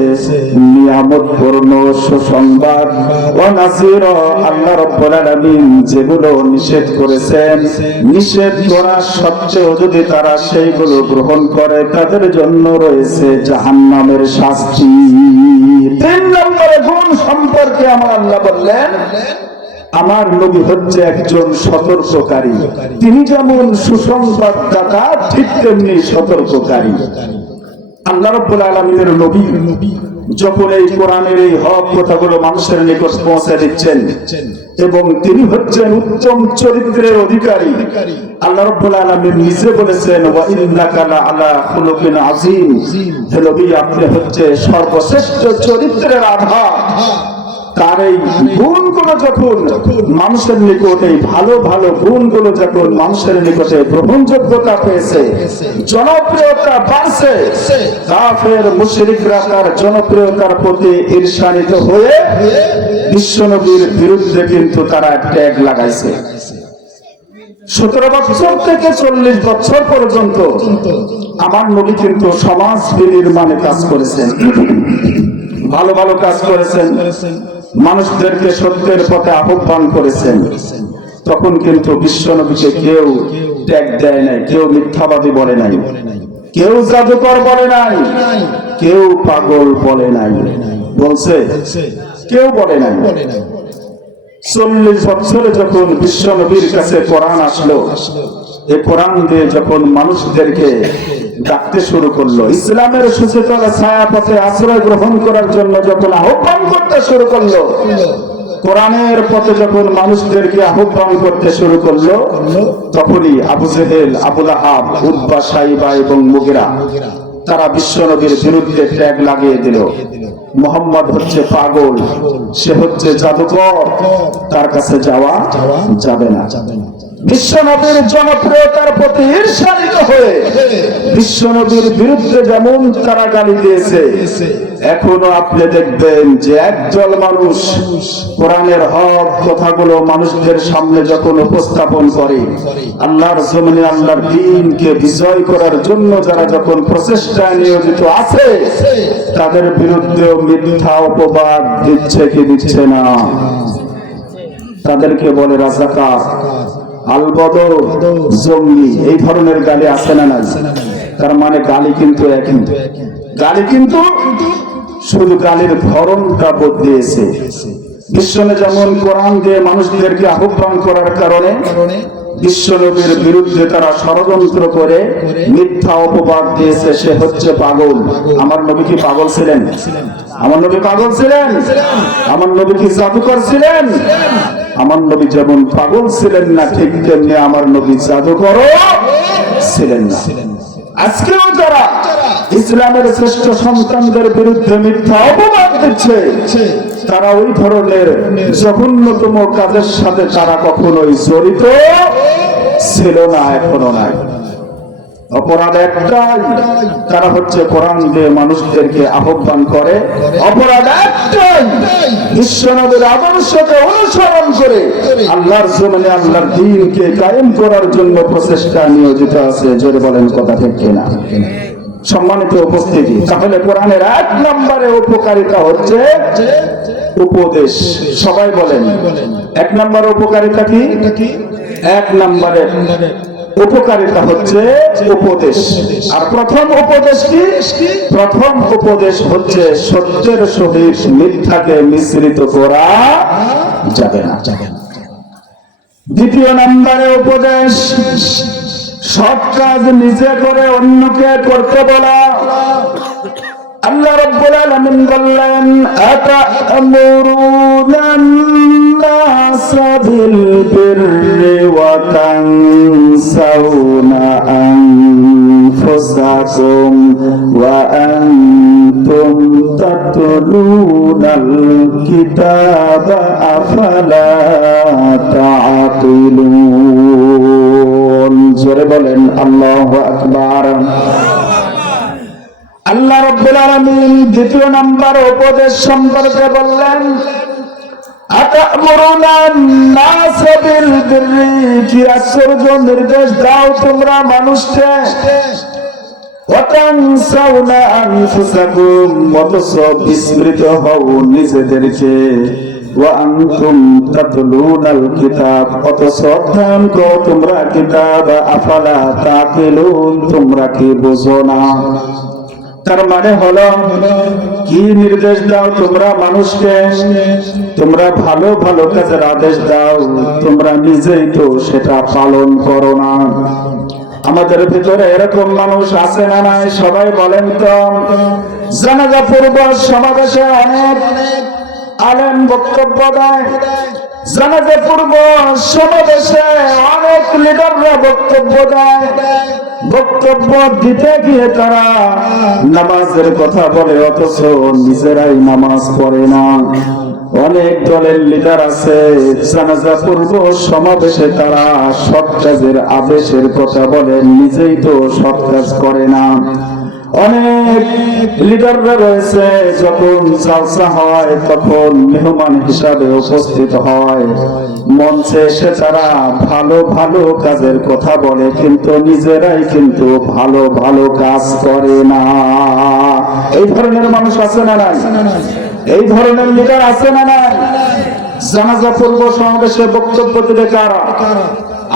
নিয়ামতপূর্ণ সুসংবাদ ওয়া নাসির। আল্লাহ রাব্বুল আলামিন যেগুলো নিষেধ করেছেন, নিষেধ করা সত্ত্বেও যদি তারা সেইগুলো গ্রহণ করে তাদের জন্য রয়েছে জাহান্নামের শাস্তি। 3 নম্বরে গুণ সম্পর্কে আমার আল্লাহ বললেন, আমার নবী হচ্ছে একজন সতর্ককারী। তিনি যেমন সুসংবাদদাতা ঠিক তেমনি সতর্ককারী। আল্লাহ রাব্বুল আলামিনের নবী যখন এই কোরআনের এই হক কথাগুলো মানুষের নিকট পৌঁছে দিচ্ছেন এবং তিনি হচ্ছেন উত্তম চরিত্রের অধিকারী। আল্লাহ রাব্বুল আলামিন নিজে বলেছেন, ওয়া ইন্নাকা লাআলা খুলুকিন আযীম। হে নবী, আপনি হচ্ছে সর্বশ্রেষ্ঠ চরিত্রের আধার। তার এই গুণগুলো যখন মানুষের নিকটে, ভালো ভালো গুণগুলো যখন মানুষের নিকটে গ্রহণযোগ্যতা পেয়েছে, জনপ্রিয়তা বাড়ছে, কাফের মুশরিকরা তার জনপ্রিয়তার প্রতি ঈর্ষান্বিত হয়ে বিশ্বনবীর বিরুদ্ধে কিন্তু তারা ট্যাগ লাগাইছে। 17 বছর থেকে 40 বছর পর্যন্ত আমার নবী কিন্তু সমাজ বিনির্মাণে কাজ করেছেন, ভালো ভালো কাজ করেছেন, মানুষদেরকে সত্যের পথে আহ্বান করেছেন। তখন কিন্তু বিশ্বনবীকে কেউ ট্যাগ দেয় নাই, কেউ মিথ্যাবাদী বলে নাই, কেউ জাদুকর বলে নাই, কেউ পাগল বলে নাই। বলছে? কেউ বলে নাই। 40 বছরে যখন বিশ্বনবীর কাছে কোরআন আসলো, এই কোরআন দিয়ে যখন মানুষদেরকে ডাকতে শুরু করলো, ইসলামের সুশীতল ছায়া পথে আশ্রয় গ্রহণ করার জন্য যখন আহ্বান করতে শুরু করলো, কোরআনের পথে যখন মানুষদেরকে আহ্বান করতে শুরু করলো, তখনই আবু জেহেল, আবু লাহাব, উতবা, সাইবা এবং মুগিরা তারা বিশ্বনবীর বিরুদ্ধে ট্যাগ লাগিয়ে দিল। মুহাম্মদ হচ্ছে পাগল, সে হচ্ছে জাদুকর, তার কাছে যাওয়া যাবে না। বিশ্বনবীর জনপ্রিয়তার প্রতি ঈর্ষান্বিত হয়ে বিশ্বনবীর বিরুদ্ধে যেমন তারা গালি দিয়েছে, এখনো আপনি দেখবেন যে একদল মানুষ কোরআনের হক কথাগুলো মানুষদের সামনে যখন উপস্থাপন করে, আল্লাহর জমিনে আল্লাহর দ্বীনকে বিজয় করার জন্য যারা যখন প্রচেষ্টায় নিয়োজিত আছে, তাদের বিরুদ্ধেও মিথ্যা অপবাদ দিচ্ছে কি দিচ্ছে না? তাদেরকে বলে রাজাকার, আলবদর, জঙ্গি, এই ধরনের গালি আছে না নাই? তার মানে গালি কিন্তু একই, গালি কিন্তু শুধু গালির ধরনটা বদলিয়েছে। বিশ্বনে যেমন কোরআন দিয়ে মানুষদেরকে আহ্বান করার কারণে বিশ্বনবীর বিরুদ্ধে তারা ষড়যন্ত্র করে মিথ্যা অপবাদ দিয়েছে, সে হচ্ছে পাগল। আমার নবী কি পাগল ছিলেন? আমার নবী পাগল ছিলেন? আমার নবী কি জাদুকর ছিলেন? আমার নবী যেমন পাগল ছিলেন না, ঠিক তেমনি আমার নবী জাদুকরও ছিলেন না। আজকেও যারা ইসলামের শ্রেষ্ঠ সন্তানদের বিরুদ্ধে মিথ্যা অপবাদ দিচ্ছে, তারা ওই ধরনের জঘন্যতম কাজের সাথে তারা কখনোই জড়িত ছিল না, এখনো নাই। অপরাধ একটাই, তারা হচ্ছে কোরআন দিয়ে মানুষদেরকে আহ্বান করে। অপরাধ একটাই, বিশ্বনবীর আদর্শকে অনুসরণ করে আল্লাহর জমিনে আল্লাহর দ্বীনকে কায়েম করার জন্য প্রচেষ্টা নিয়োজিত আছে। জোরে বলেন কথা ঠিক কিনা? সম্মানিত উপস্থিতি, তাহলে কোরআনের 1 নম্বরে উপকারিতা হচ্ছে উপদেশ। সবাই বলেন 1 নম্বর উপকারিতা কি? 1 নম্বরে উপকারিতা হচ্ছে উপদেশ। আর প্রথম উপদেশ কি? প্রথম উপদেশ হচ্ছে সত্যের সহিত মিথ্যাকে মিশ্রিত করা যাবে না। দ্বিতীয় নম্বরে উপদেশ, সৎ কাজ নিজে করে অন্যকে করতে বলা। আল্লাহ রাব্বুল আলামিন বললেন, আতা'মুরুনান নাসা বিল বিররি ওয়া তানসাউনা আনফুসাকুম ওয়া আনতুম তাতলুনাল কিতাবা আফালা তা'কিলুন। জোরে বলেন আল্লাহু আকবার। আল্লাহ রাব্বুল আলামিন দ্বিতীয় নাম্বার উপদেশ সম্পর্কে বললেন, আতা'মুরুনা আন-নাসা বিল বিররি, কি আশ্চর্য নির্দেশ দাও তোমরা মানুষকে, ওয়া তানসাউনা আনফুসাকুম, অথচ বিস্মৃত হও নিজেদেরকে, ওয়া আনতুম তাতলুনাল কিতাব, অথচ অধ্যয়ন করো তোমরা কিতাব, আফালা তাকিলুন, তোমরা কি বোঝো না? তার মানে হলো কি নির্দেশ দাও তোমরা মানুষকে? তোমরা ভালো ভালো কাজের আদেশ দাও, তোমরা নিজেই তো সেটা পালন করো না। আমাদের ভিতরে এরকম মানুষ আছে না নাই? সবাই বলেন তো। জানাজা পূর্ব সমাবেশে অনেক আলেম বক্তব্য দেয়, জানাজা পূর্ব সমাবেশে অনেক লিডাররা বক্তব্য দেয়, বক্তব্য দিতে গিয়ে তারা নামাজের কথা বলে, অথচ নিজেরাই নামাজ পড়ে না। অনেক দলের লিডার আছে, জানাজা পূর্ব সমাবেশে তারা সৎ কাজের আদেশের কথা বলে, নিজেই তো সৎ কাজ করে না। অনেক লিডাররা রয়েছে, যখন জালসা হয় তখন মেহমান হিসাবে উপস্থিত হয়, মঞ্চে এসে তারা ভালো ভালো কাজের কথা বলে, কিন্তু নিজেরাই কিন্তু ভালো ভালো কাজ করে না। এই ধরনের মানুষ আছে না নাই? এই ধরনের লিডার আছে না নাই? জানাজা পূর্ব সমাবেশে বক্তব্য দেবে কারা?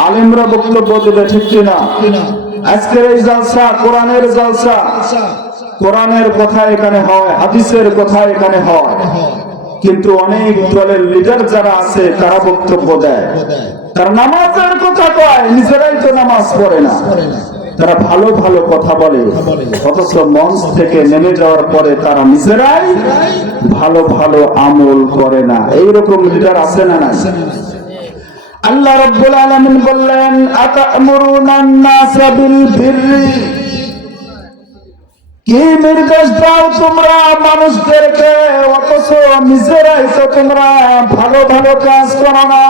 আলেমরা বক্তব্য দেবে, ঠিক কিনা? আজকের এই জালসা কোরআনের জালসা, কোরআনের কথা এখানে হয়, হাদিসের কথা এখানে হয়, কিন্তু অনেক দলের লিডার যারা আছে তারা বক্তব্য দেয়, তারা নামাজের কথা কয়, নিজেরাই তো নামাজ পড়ে না। তারা ভালো ভালো কথা বলে, অথচ মঞ্চ থেকে নেমে যাওয়ার পরে তারা নিজেরাই ভালো ভালো আমল করে না। এইরকম লিডার আছে না না? আল্লাহ রাব্বুল আলামিন বললেন, আতা'মুরুনা আন-নাসা বিল বিররি, কি নির্দেশ দাও তোমরা মানুষদেরকে, অথচ নিজেরাই তো তোমরা ভালো ভালো কাজ করো না।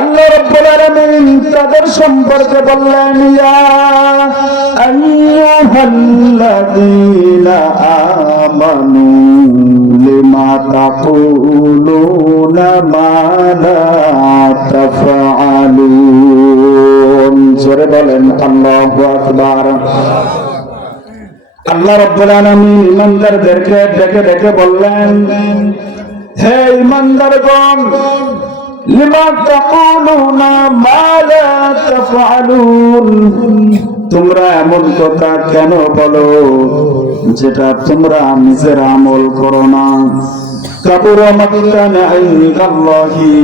আল্লাহ রাব্বুল আলামিন তাদের সম্পর্কে বললেন, ইয়া আইয়ুহাল্লাযীনা আমানু লিমা তাকুলুনা মা লা তাফআলুন। জোরে বলেন আল্লাহু আকবার। আল্লাহ রাব্বুল আলামিন ঈমানদারদেরকে ডেকে ডেকে বললেন, হে ঈমানদারগণ, লিমা তাকুলুনা মা লা তাফআলুন, তোমরা এমন কথা কেন বলো যেটা তোমরা নিজেরা আমল করো না। কাবুরা মাকতান ইনদাল্লাহি,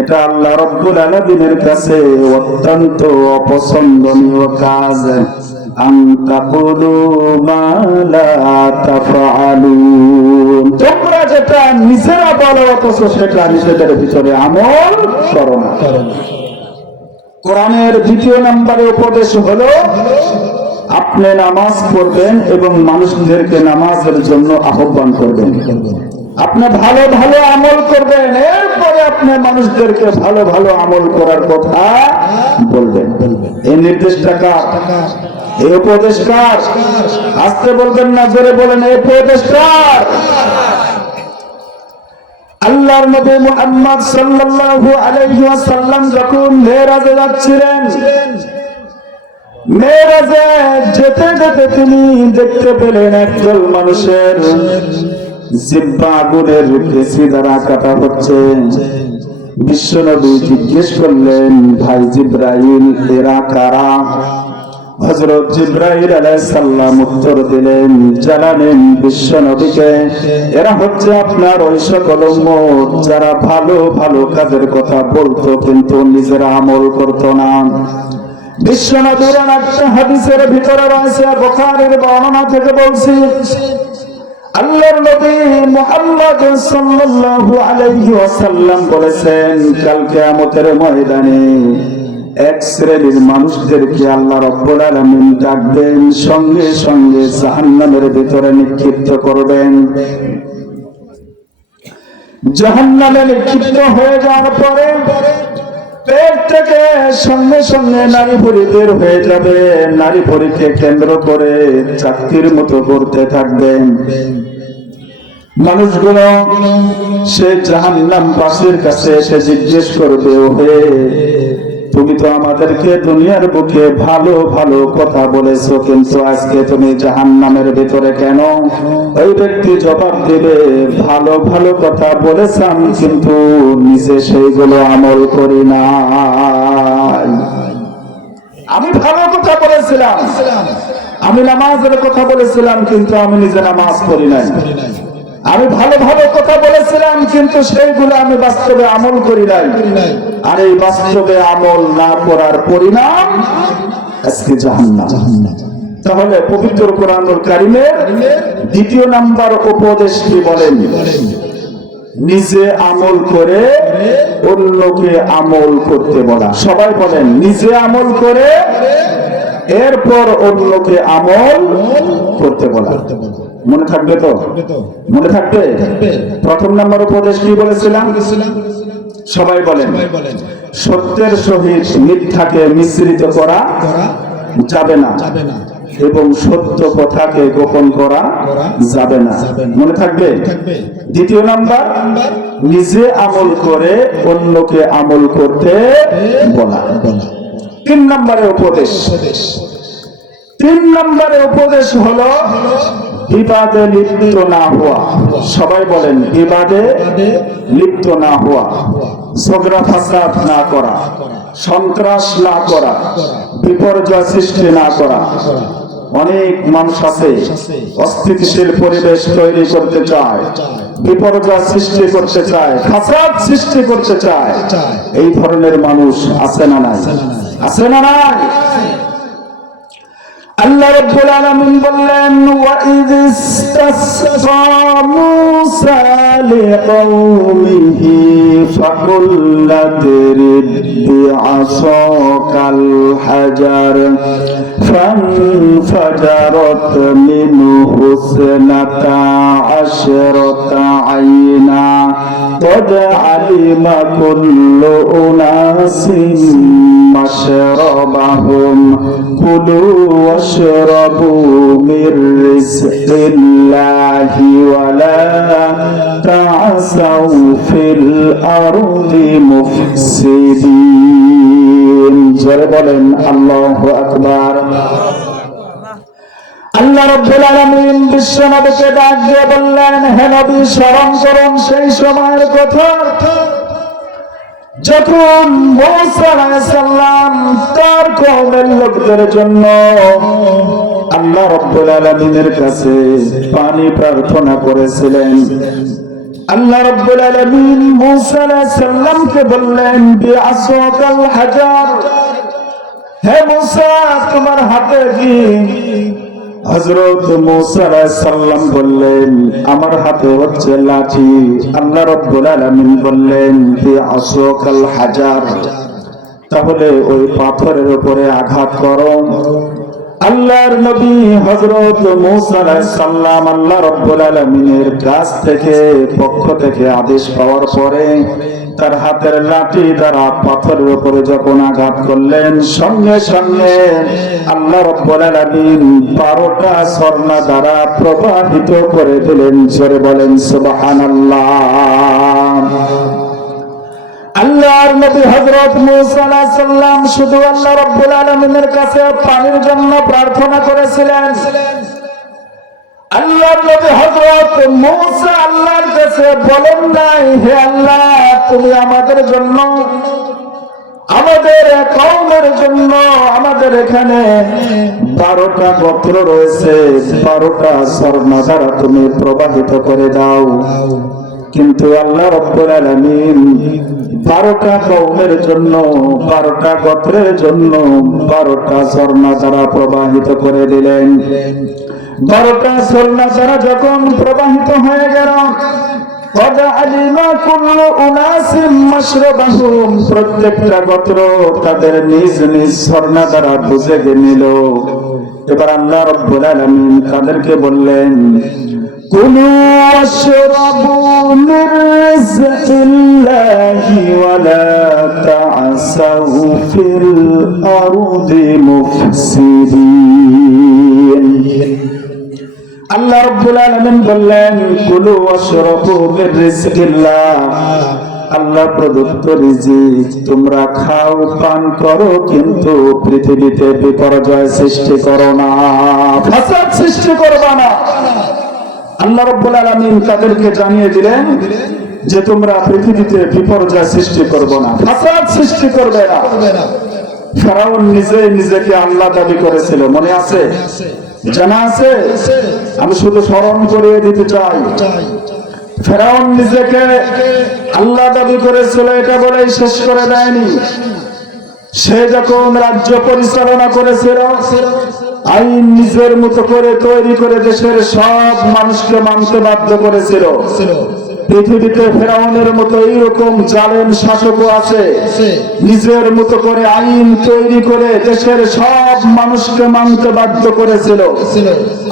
এটা আল্লাহ রাব্বুল আলামিনের কাছে অত্যন্ত অপছন্দনীয় কাজ। আন তাকুলু মা লা তাফআলুন, তোমরা যেটা নিজেরা বলো অথচ সেটা নিজেদের ভিতরে আমল করো না। কোরআনের দ্বিতীয় নম্বরে উপদেশ হলো, আপনি নামাজ পড়বেন এবং মানুষদেরকে নামাজের জন্য আহ্বান করবেন। আপনি ভালো ভালো আমল করবেন, এরপরে আপনি মানুষদেরকে ভালো ভালো আমল করার কথা বলবেন। এই নির্দেশটা কার? এই উপদেশ কার? আস্তে বলবেন না, জোরে বলেন, এই উপদেশ কার? আল্লাহর নবী মুহাম্মদ সাল্লাল্লাহু আলাইহি ওয়াসাল্লাম যখন মেরাজে যাচ্ছিলেন, মেরাজে যেতে যেতে তিনি দেখতে পেলেন একদল মানুষের জিহ্বা আগুনের কেঁচি দ্বারা কাটা হচ্ছে। বিশ্বনবী জিজ্ঞেস করলেন, ভাই জিব্রাইল, এরা কারা? হযরত জিব্রাইল আলাইহিস সালাম উত্তর দিলেন, জানালেন বিশ্বনবীকে, এরা হচ্ছে আপনার ওই সকল উম্মত যারা ভালো ভালো কাজের কথা বলতো কিন্তু নিজেরা আমল করতো না। বিশ্বনবীর একটা হাদিসের ভিতরে রয়েছে, বুখারীর বর্ণনা থেকে বলছি, আল্লাহর নবী মুহাম্মদ সাল্লাল্লাহু আলাইহি ওয়াসাল্লাম বলেছেন, কাল কিয়ামতের ময়দানে এক শ্রেণীর মানুষদেরকে আল্লাহ রাব্বুল আলামিন ডাকবেন, সঙ্গে সঙ্গে জাহান্নামের ভিতরে নিক্ষিপ্ত করবেন। জাহান্নামে নিক্ষিপ্ত হয়ে যাওয়ার পরে পেট থেকে সঙ্গে সঙ্গে নারী ভুঁড়ি বের হয়ে যাবে, নারী ভুঁড়িকে কেন্দ্র করে চাকরির মতো করতে থাকবেন। মানুষগুলো সে জাহান্নাম বাসীর কাছে এসে জিজ্ঞেস করবে, ওহে তুমি তো আমাদেরকে দুনিয়ার বুকে ভালো ভালো কথা বলেছো, কিন্তু আজকে তুমি জাহান্নামের ভিতরে কেন? ওই ব্যক্তি জবাব দেবে, ভালো ভালো কথা বলেছিলাম কিন্তু নিজে সেইগুলো আমল করি না। আমি ভালো কথা বলেছিলাম, আমি নামাজের কথা বলেছিলাম কিন্তু আমি নিজে নামাজ পড়ি নাই। আমি ভালো ভালো কথা বলেছিলাম কিন্তু সেইগুলো আমি বাস্তবে আমল করি নাই। আর এই বাস্তবে আমল না করার পরিণাম আজকে জাহান্নাম। তাহলে পবিত্র কোরআনুল কারীমের দ্বিতীয় নাম্বার উপদেশ কি বলেন? নিজে আমল করে অন্যকে আমল করতে বলা। সবাই বলেন, নিজে আমল করে এরপর অন্যকে আমল করতে বলা। মনে থাকবে তো? মনে থাকবে। প্রথম নাম্বার উপদেশ কি বলেছিলাম? সবাই বলেন, সত্যের সহিত মিথ্যাকে মিশ্রিত করা যাবে না এবং সত্য কথাকে গোপন করা যাবে না। মনে থাকবে। দ্বিতীয় নাম্বার, নিজে আমল করে অন্যকে আমল করতে বলা। তিন নম্বরে উপদেশ, তিন নম্বরে উপদেশ হলো বিবাদে লিপ্ত না হওয়া। সবাই বলেন, বিবাদে লিপ্ত না হওয়া, ঝগড়া ফাসাদ না করা, সন্ত্রাস না করা, বিপর্যয় সৃষ্টি না করা। অনেক মানুষ আছে অস্থিতিশীল পরিবেশ তৈরি করতে চায়, বিপর্যয় সৃষ্টি করতে চায়, ফাসাদ সৃষ্টি করতে চায়। এই ধরনের মানুষ আছে না নাই? আছে না নাই? আল্লাহ রাব্বুল আলামিন বললেন, ওয়াইয ইসতাসকা মূসা লিকওমিহি ফাকুল্লা দরিব বিআসাকাল হাজার ফানফাজারাত মিনহু ইসনাতা আশরাতা আইনা قد علم كل أناس مشربهم كلوا واشربوا من رزق الله ولا تعثوا في الأرض مفسدين. জোরে বলেন আল্লাহু আকবার। আল্লাহ রাব্বুল আলামিন বিশ্ব নবীকে ডাক দিয়ে বললেন, হে নবী, স্মরণ করুন সেই সময়ের কথা যখন মূসা আলাইহিস সালাম তার কওমের লোকদের জন্য আল্লাহ রাব্বুল আলামিনের কাছে পানি প্রার্থনা করেছিলেন। আল্লাহ রাব্বুল আলামিন মূসা আলাইহিস সালামকে বললেন, বিআসাকাল হাজার, হে মূসা তোমার হাতে কি? হযরত মূসা আলাইহিস সালাম বললেন, আমার হাতে হচ্ছে লাঠি। আল্লাহ রাব্বুল আলামিন বললেন, বিআসাকাল হাজার, তাহলে ওই পাথরের উপরে আঘাত করো। আল্লাহর নবী হযরত মূসা আলাইহিস সালাম আল্লাহ রাব্বুল আলামিনের কাছ থেকে পক্ষ থেকে আদেশ পাওয়ার পরে তার হাতের লাঠি দ্বারা পাথরের উপরে যখন আঘাত করলেন, সঙ্গে সঙ্গে আল্লাহ রাব্বুল আলামিন 12টা ঝর্ণা দ্বারা প্রবাহিত করে দিলেন। জোরে বলেন সুবহানাল্লাহ। আল্লাহর নবী হযরত মূসা আলাইহিস সালাম শুধু আল্লাহ রাব্বুল আলামিনের কাছে পানির জন্য প্রার্থনা করেছিলেন। আল্লাহর নবী হযরত মূসা আল্লাহর কাছে বলেন নাই, হে আল্লাহ তুমি আমাদের জন্য, আমাদের কওমের জন্য, আমাদের এখানে 12টা গোত্র রয়েছে, 12টা ঝর্ণা দ্বারা তুমি প্রবাহিত করে দাও। কিন্তু আল্লাহ রাব্বুল আলামিন 12টা কওমের জন্য, 12টা গোত্রের জন্য 12টা ঝর্ণা দ্বারা প্রবাহিত করে দিলেন। 12টা ঝর্ণা দ্বারা যখন প্রবাহিত হয়ে গেল, قد علم كل أناس مشربهم, প্রত্যেকটা গোত্র তাদের নিজ নিজ ঝর্ণা দ্বারা বুঝে নিল। এবার আল্লাহ রাব্বুল আলামিন তাদেরকে বললেন, কুলু ওয়াশরাবু মির রিজকিল্লাহি ওয়া লা তা'আসা তাসাউ ফিল আরদি মুফসিদিন। আল্লাহ রাব্বুল আলামিন বললেন, কুলু ওয়াশরাবু মির রিজকিল্লাহ, আল্লাহ প্রদত্ত রিজিক তোমরা খাও পান করো, কিন্তু পৃথিবীতে বিপর্যয় সৃষ্টি করো না, ফাসাদ সৃষ্টি করবা না। আল্লাহ রাব্বুল আলামিন তাদেরকে জানিয়ে দিলেন যে তোমরা পৃথিবীতে বিপর্যয় সৃষ্টি করবে না, ফাসাদ সৃষ্টি করবে না। ফেরাউন নিজেকে আল্লাহ দাবি করেছিল, মনে আছে? জানা আছে? আমি শুধু স্মরণ করিয়ে দিতে চাই। ফেরাউন নিজেকে আল্লাহ দাবি করেছিল, এটা বলেই শেষ করে দেয়নি। সে যখন রাজ্য পরিচালনা করেছিল, আইন নিজের মতো করে তৈরি করে দেশের সব মানুষকে মানতে বাধ্য করেছিল। পৃথিবীতে ফেরাউনের মতো এইরকম জালেম শাসকও আছে, নিজের মতো করে আইন তৈরি করে দেশের সব মানুষকে মানতে বাধ্য করেছিল।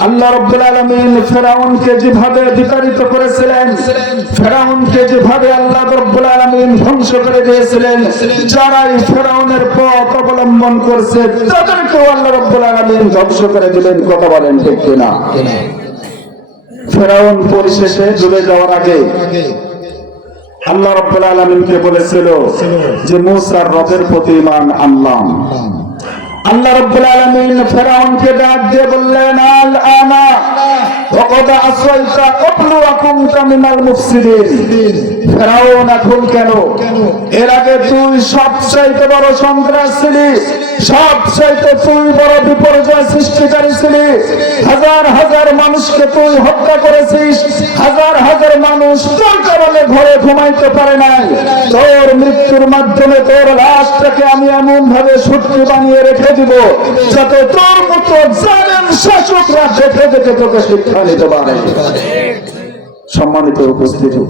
আল্লাহ রাব্বুল আলামিন ফেরাউনকে যেভাবে বিতাড়িত করেছিলেন, ফেরাউনকে যেভাবে আল্লাহ রাব্বুল আলামিন ধ্বংস করে দিয়েছিলেন, যারাই ফেরাউনের পথ অবলম্বন করছে তাদেরকেও আল্লাহ রাব্বুল আলামিন ধ্বংস করে দিলেন। কথা বলেন ঠিক কিনা? ফেরাউন পরিশেষে ডুবে যাওয়ার আগে আল্লাহ রাব্বুল আলামিনকে বলেছিল যে মুসার রবের প্রতি ঈমান আনলাম। আল্লাহ রাব্বুল আলামিন ফেরাউনকে ডাক দিয়ে বললেন, আল আনা ওয়াকাদ আসাইতা ক্বাবলু ওয়া কুনতা মিনাল মুফসিদিন। ফেরাউন এখন কেন? এর আগে তুই সবচাইতে বড় সন্ত্রাস ছিলি, সবচাইতে তুই বড় বিপর্যয় সৃষ্টিকারী ছিলি। হাজার হাজার মানুষকে তুই হত্যা করেছিস, হাজার হাজার মানুষ তোর কারণে ঘরে ঘুমাইতে পারে নাই। তোর মৃত্যুর মাধ্যমে তোর লাশটাকে আমি এমন ভাবে সুটকি বানিয়ে রেখে দিব যাতে তোর মতো জালেম শাসকরা দেখে দেখে তোকে শিক্ষা নিতে পারে। সম্মানিত উপস্থিতি,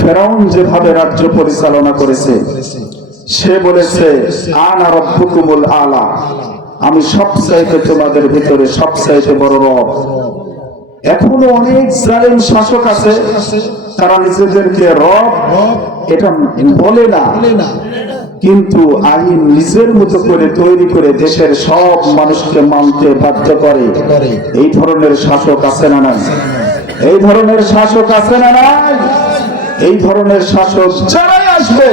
ফেরাউন যেভাবে রাজ্য পরিচালনা করেছে, সে বলেছে আনা রাব্বুকুমুল আলা, আমি সবচাইতে তোমাদের ভিতরে সবচাইতে বড় রব। এখনো অনেক জালেম শাসক আছে, তারা নিজেদেরকে রব এটা বলে না, কিন্তু আইন নিজের মতো করে তৈরি করে দেশের সব মানুষকে মানতে বাধ্য করে। এই ধরনের শাসক আছে না নাই? এই ধরনের শাসক আছে না নাই? এই ধরনের শাসক যারাই আসবে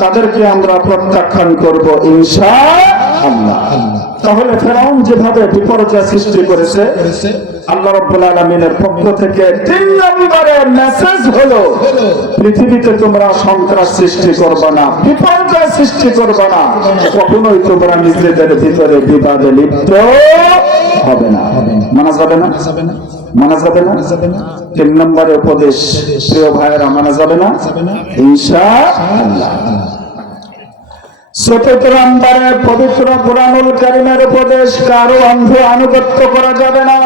তাদেরকে আমরা প্রত্যাখ্যান করব ইনশাআল্লাহ। তাহলে ফেরাউন যেভাবে বিপর্যয় সৃষ্টি করেছে, আল্লাহ রাব্বুল আলামিনের পক্ষ থেকে 3 নম্বরের মেসেজ হলো, পৃথিবীতে তোমরা সন্ত্রাস সৃষ্টি করবে না, বিপর্যয় সৃষ্টি করবে না, কখনোই তোমরা নিজেদের ভিতরে বিবাদে লিপ্ত হবে না। মানা যাবে না, মানা যাবে না। 3 নম্বরের উপদেশ প্রিয় ভাইয়েরা, মানা যাবে না ইনশাআল্লাহ। 4 নম্বরে পবিত্র কুরআনুল কারীমের উপদেশ, কারো অন্ধ আনুগত্য করা যাবে না।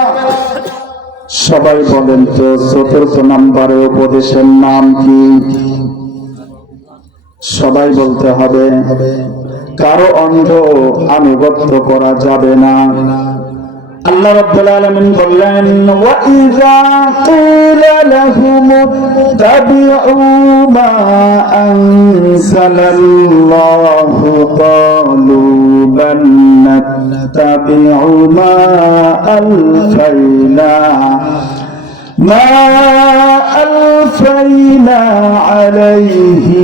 সবাই বলেন তো 4 নম্বরের উপদেশের নাম কি? সবাই বলতে হবে, কারো অন্ধ আনুগত্য করা যাবে না। আল্লাহ রাব্বুল আলামিন বললেন, ওয়া ইযা কিলা লাহুমুত্তাবিউ মা আনজালাল্লাহু ক্বালু বাল নাত্তাবিউ মা আলফাইনা আলাইহি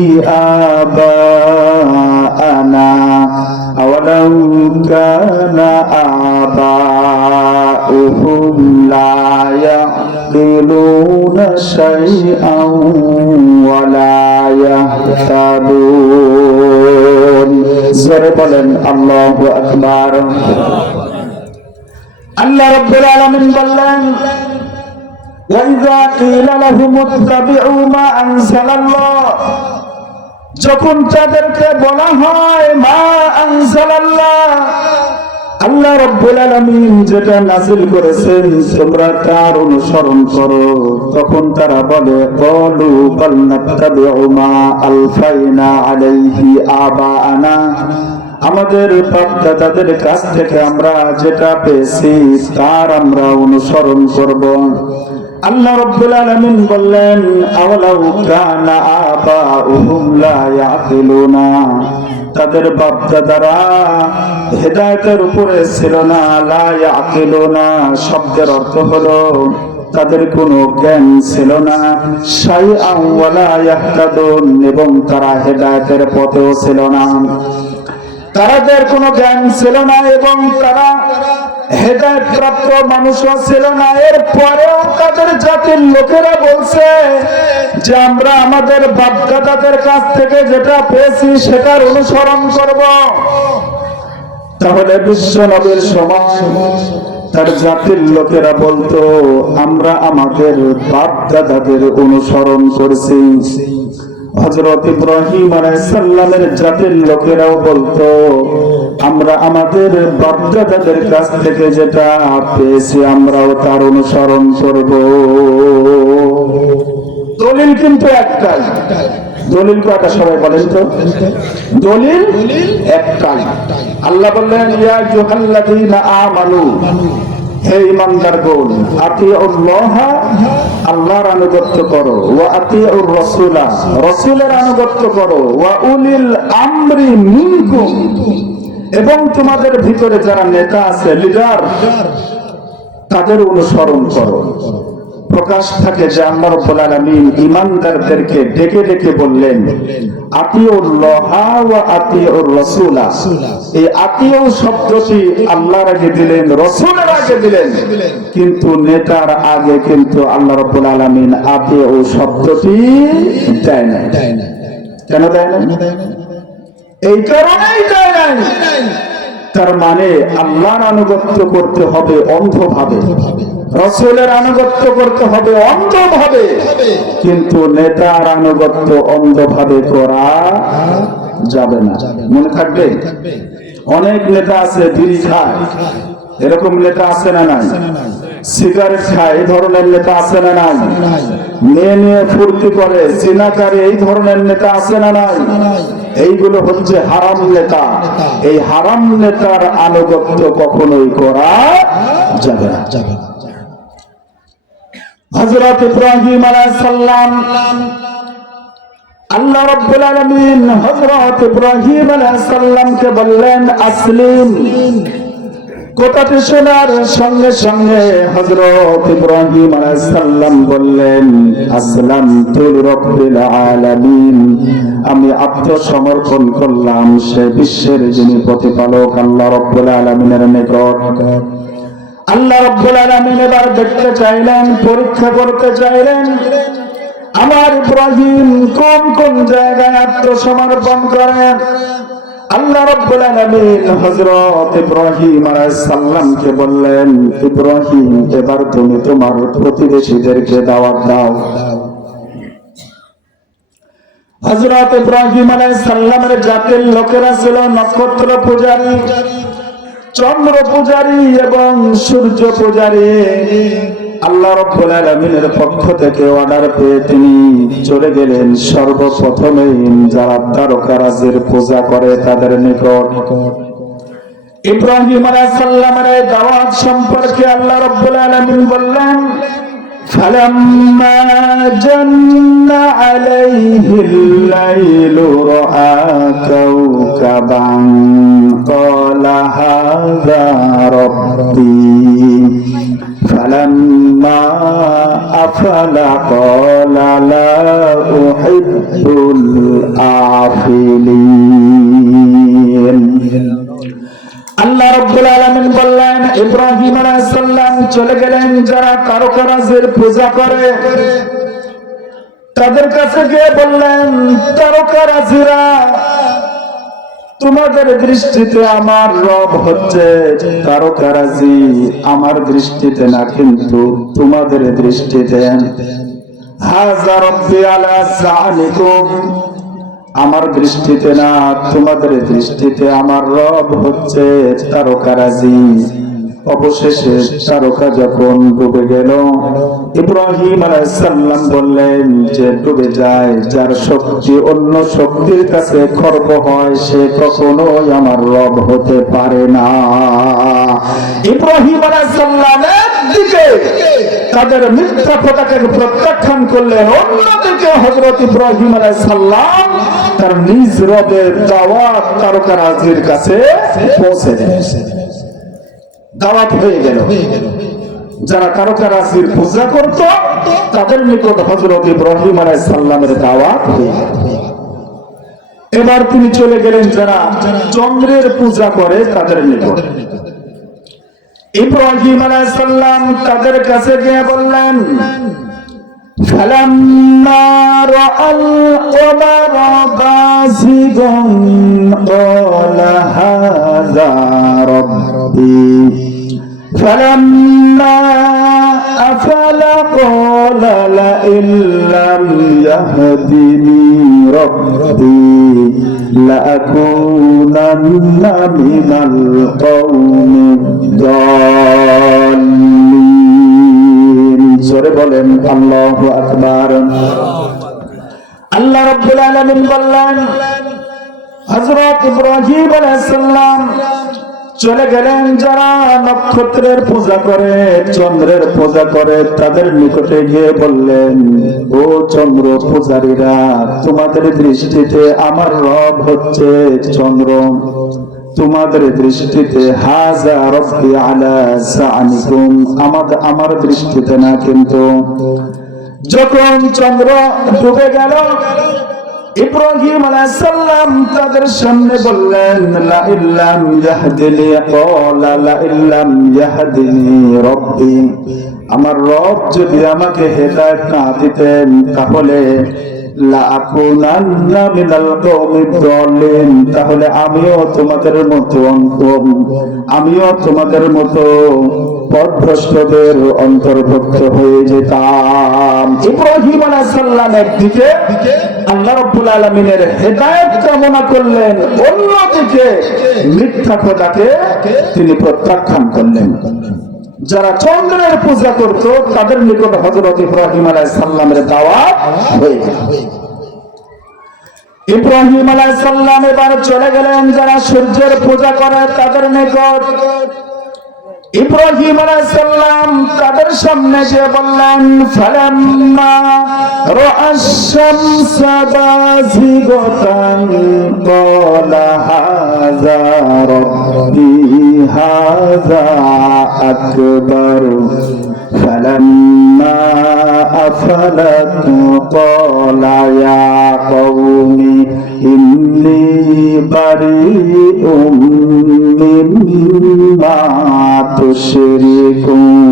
আবাআনা আওয়ালাউ কানা আবাউহুম লা ইয়াকিলুনা শাইআন ওয়া লা ইয়াহতাদুন। জোরে বলেন আল্লাহু আকবার। আল্লাহ রাব্বুল আলামিন বললেন, ওয়াইযা কিলা লাহুমুত্তাবিউ মা আনজালাল্লাহ, যখন তাদেরকে বলা হয় মা আনজালাল্লাহ, আল্লাহ রাব্বুল আলামিন যেটা নাযিল করেছেন তোমরা তার অনুসরণ করো, তখন তারা বলে ক্বালু বাল নাত্তাবিউ মা আলফাইনা আলাইহি আবাআনা, আমাদের বাপ-দাদাদের কাছ থেকে আমরা যেটা পেয়েছি তার আমরা অনুসরণ করব। আল্লাহ রাব্বুল আলামিন বললেন আওয়ালাউ কানা আবাউহুম লা ইয়াকিলুনা, তাদের বাপ-দাদারা হেদায়েতের উপরে ছিল না। লা ইয়াকিলুনা শব্দের অর্থ হলো তাদের কোনো জ্ঞান ছিল না। শাইআন ওয়ালা ইয়াহতাদুন, এবং তারা হেদায়েতের পথেও ছিল না। তাদের কোনো জ্ঞান ছিল না এবং তারা হেদায়েত প্রাপ্ত মানুষও ছিল না। এর পরেও তাদের জাতির লোকেরা বলছে যে আমরা আমাদের বাপ-দাদাদের কাছ থেকে যেটা পেয়েছি সেটার অনুসরণ করব। তাহলে বিশ্ব নবীর সময় তার জাতির লোকেরা বলতো আমরা আমাদের বাপ-দাদাদের অনুসরণ করছি। হযরত ইব্রাহিম আলাইহিস সালামের জাতির লোকেরাও বলতো আমরা আমাদের বাপ-দাদাদের কাছ থেকে যেটা পেয়েছি আমরাও তার অনুসরণ করব। দলিল কিন্তু একটাই। দলিল কয়টা সবাই বলেন তো? দলিল একটাই। আল্লাহ বললেন ইয়া আইয়ুহাল্লাযীনা আমানু, হে ঈমানদারগণ, আতিউল্লাহ, আল্লাহর আনুগত্য করো, ওয়া আতিউর রাসূলা, রাসূলের আনুগত্য করো, ওয়া উলিল আমরি মিনকুম, এবং তোমাদের ভিতরে যারা নেতা আছে, লিডার, তাদের অনুসরণ করো। প্রকাশ থাকে যে আল্লাহ রাব্বুল আলামিন ঈমানদারদেরকে ডেকে ডেকে বললেন আতিউল্লাহ ওয়া আতিউর রাসূলা। এই আতিউ শব্দটি আল্লাহর আগে দিলেন, রাসূলের আগে দিলেন, কিন্তু নেতার আগে কিন্তু আল্লাহ রাব্বুল আলামিন আতিউ শব্দটি দেয় না। কেন দেয় না? এই কারণেই দেয় না। তার মানে আল্লাহর আনুগত্য করতে হবে অন্ধভাবে, রাসূলের আনুগত্য করতে হবে অন্ধভাবে, কিন্তু নেতার আনুগত্য অন্ধভাবে করা যাবে না। মনে থাকবে, অনেক নেতা আছে বিড়ি খায়, এরকম নেতা আছে না নাই? সিগারেট খায়, এই ধরনের নেতা আছে না নাই? মেয়ে নিয়ে ফুর্তি করে, জিনা করে, এই ধরনের নেতা আছে না নাই? এইগুলো হচ্ছে হারাম নেতা। এই হারাম নেতার আনুগত্য কখনোই করা যাবে না। হযরত ইব্রাহিম আলাইহিস সালাম, আল্লাহ রাব্বুল আলামিন হযরত ইব্রাহিম আলাইহিস সালামকে বললেন আসলিম। কথাটি শোনার সঙ্গে সঙ্গে হযরত ইব্রাহিম আলাইহিস সালাম বললেন আসলামতু লিরাব্বিল আলামিন, আমি আত্মসমর্পণ করলাম সে বিশ্বের যিনি প্রতিপালক আল্লাহ রাব্বুল আলামিনের নিকট। আল্লাহ রাব্বুল আলামিন এবার দেখতে চাইলেন, পরীক্ষা করতে চাইলেন আমার ইব্রাহিম কোন কোন জায়গায় আত্মসমর্পণ করেন। আল্লাহ রাব্বুল আলামিন হযরত ইব্রাহিম আলাইহিস সালামকে বললেন ইব্রাহিম এবার তুমি তোমার প্রতিবেশীদেরকে দাওয়াত দাও। হযরত ইব্রাহিম আলাইহিস সালামের জাতির লোকেরা ছিল নক্ষত্র পূজারী, চন্দ্র পূজারী এবং সূর্য পূজারী। আল্লাহ রাব্বুল আলামিনের পক্ষ থেকে অর্ডার পেয়ে তিনি চলে গেলেন সর্বপ্রথমে যারা তারকারাজির পূজা করে তাদের নিকট। ইব্রাহিম আলাইহিস সালামের এই দাওয়াত সম্পর্কে আল্লাহ রাব্বুল আলামিন বললেন ফালাম্মা জান্না আলাইহিল লাইলু রাআ কাওকাবান ক্বালা হাযা রাব্বি ফালাম্মা আফালা ক্বালা লা উহিব্বুল আফিলিন। আল্লাহ রাব্বুল আলামিন বললেন ইব্রাহিম আলাইহিস সালাম চলে গেলেন যারা তারকারাজির পূজা করে তাদের কাছে গিয়ে বললেন তারকারাজিরা তোমাদের দৃষ্টিতে আমার রব হচ্ছে তারকারাজি, আমার দৃষ্টিতে না, কিন্তু তোমাদের দৃষ্টিতে হাযা রাব্বি আলা সানিকুম, আমার দৃষ্টিতে না, তোমাদের দৃষ্টিতে আমার রব হচ্ছে তারকারাজি। অবশেষে তারকা যখন ডুবে গেল ইব্রাহিম আলাইহিস সালাম বললেন যে ডুবে যায় যার শক্তি অন্য শক্তির কাছে খর্ব হয় সে কখনোই আমার রব হতে পারে না। ইব্রাহিম আলাইহিস সালামের দিকে তাদের মিথ্যা কথাকে প্রত্যাখ্যান করলেন, অন্যদিকে হযরত ইব্রাহিম আলাইহিস সালাম তার নিজ রবের দাওয়াত তারকারাজির কাছে পৌঁছে দেন। দাওয়াত হয়ে গেল। যারা তারকারাজির পূজা করত তাদের নিকট হযরত ইব্রাহিম আলাইহিস সালামের দাওয়াত হয়ে গেল। এবার তিনি চলে গেলেন যারা চন্দ্রের পূজা করে তাদের নিকট। ইব্রাহিম আলাইহিস সালাম তাদের কাছে গিয়ে বললেন, فلما رأى القمر بازغا قال هذا ربي فلما أفل قال لئن لم يهدني ربي لأكونن من القوم الضالين। জোরে বলেন আল্লাহু আকবার। আল্লাহ রাব্বুল আলামিন বললেন, হযরত ইব্রাহিম আলাইহিস সালাম চলে গেলেন যারা নক্ষত্রের পূজা করে, চন্দ্রের পূজা করে তাদের নিকটে গিয়ে বললেন, ও চন্দ্র পূজারীরা, তোমাদের দৃষ্টিতে আমার রব হচ্ছে চন্দ্র, তোমাদের দৃষ্টিতে হাযা রাব্বি আলা সানিকুম, আমার দৃষ্টিতে না। কিন্তু যখন চন্দ্র ডুবে গেল ইব্রাহিম আলাইহিস সালাম তাদের সামনে বললেন, লা ইল্লাম ইয়াহদিনি ক্বালা লা ইল্লাম ইয়াহদিনি রাব্বি, আমার রব যদি আমাকে হেদায়েত না দিতেন তাহলে লা আকুনান্না মিনাল কওমিদ যালিমিন, তাহলে আমিও তোমাদের মতো পথভ্রষ্টদের অন্তর্ভুক্ত হয়ে যেতাম। ইব্রাহিম আলাইহিস সালাম একদিকে আল্লাহ রাব্বুল আলামিনের হেদায়েত কামনা করলেন, অন্যদিকে মিথ্যা কথাকে তিনি প্রত্যাখ্যান করলেন। যারা চন্দ্রের পূজা করত তাদের নিকট হযরত ইব্রাহিম আলাইহিস সালামের দাওয়াত হয়ে গেল। ইব্রাহিম আলাইহিস সালাম এবার চলে গেলেন যারা সূর্যের পূজা করে তাদের নিকট। ইব্রাহিম আলাইহিস সালাম তাদের সামনে গিয়ে বললেন, ফালাম্মা রাআশ শামসা বাযিগাতান ক্বালা হাযা রাব্বি হাযা আকবার ফালাম্মা আফালাত ক্বালা ইয়া কওমি ইন্নী বারিউম মিম্মা তুশরিকুন।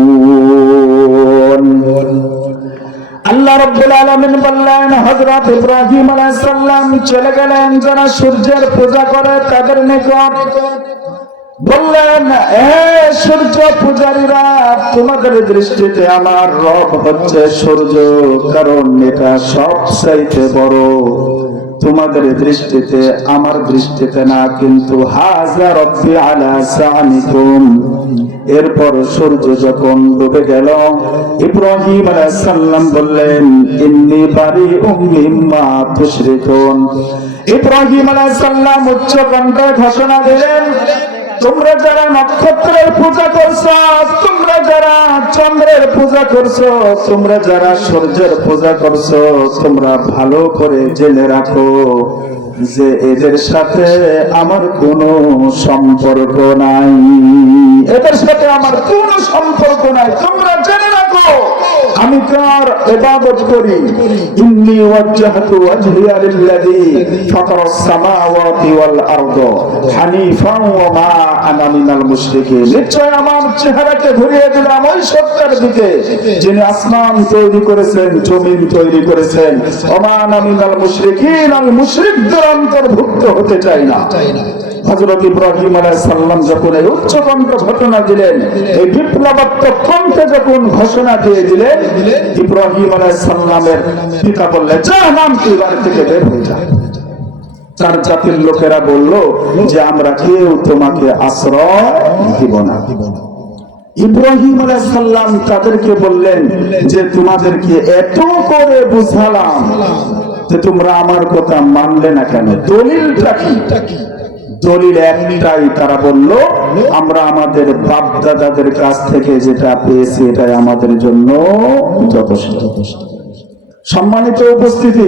আল্লাহ রাব্বুল আলামিন বললেন, হযরত ইব্রাহিম আলাইহিস সালাম চলে গেলেন যারা সূর্যের পূজা করে তাদের নিকট। বললেন, হে সূর্য পূজারীরা, তোমাদের দৃষ্টিতে আমার রব হচ্ছে সূর্য, কারণ এটা সবচাইতে বড়। তোমাদের দৃষ্টিতে আমার দৃষ্টিতে না, কিন্তু হাযা রাব্বি আলা সানিকুম। এরপর সূর্য যখন ডুবে গেল ইব্রাহিম আলাইহিস সালাম বললেন, ইন্নী বারিউম মিম্মা তুশরিকুন। ইব্রাহিম আলাইহিস সালাম উচ্চ কণ্ঠে ঘোষণা দিলেন, তোমরা যারা নক্ষত্রের পূজা করছো, তোমরা যারা চন্দ্রের পূজা করছো, তোমরা যারা সূর্যের পূজা করছো, তোমরা ভালো করে জেনে রাখো যে এদের সাথে আমার কোনো সম্পর্ক নাই, এদের সাথে আমার কোনো সম্পর্ক নাই। তোমরা জেনে রাখো আমি কার ইবাদত করি। ইন্নী ওয়াজ্জাহতু ওয়াজহিয়া লিল্লাযী ফাতারাস সামাওয়াতি ওয়াল আরদ হানিফান ওয়া মা আনা মিনাল মুশরিকিন। নিশ্চয় আমার চেহারাকে ঘুরিয়ে দিলাম ওই সত্তার দিকে যিনি আসমান তৈরি করেছেন, জমিন তৈরি করেছেন। ওয়া মা আনা মিনাল মুশরিকিন, আমি মুশরিকদের অন্তর্ভুক্ত হতে চাই না। হযরত ইব্রাহিম আলাইহিস সালাম যখন এই উচ্চকণ্ঠ ঘোষণা দিলেন, এই বিপ্লবাত্মক কণ্ঠে যখন ঘোষণা দিয়ে দিলেন, ইব্রাহিম আলাইহিস সালামের পিতা বললেন, যা, নাম তুই বাড়ি থেকে বের হয়ে যা। তার জাতির লোকেরা বলল যে আমরা কেউ তোমাকে আশ্রয় দিব না। ইব্রাহিম আলাইহিস সালাম তাদেরকে বললেন যে তোমাদেরকে এত করে বুঝালাম যে তোমরা আমার কথা মানলে না কেন? দলিলটা কি? দলিল একটাই, তারা বলল আমরা আমাদের বাপ দাদাদের কাছ থেকে যেটা পেয়েছি এটাই আমাদের জন্য যথেষ্ট। সম্মানিত উপস্থিতি,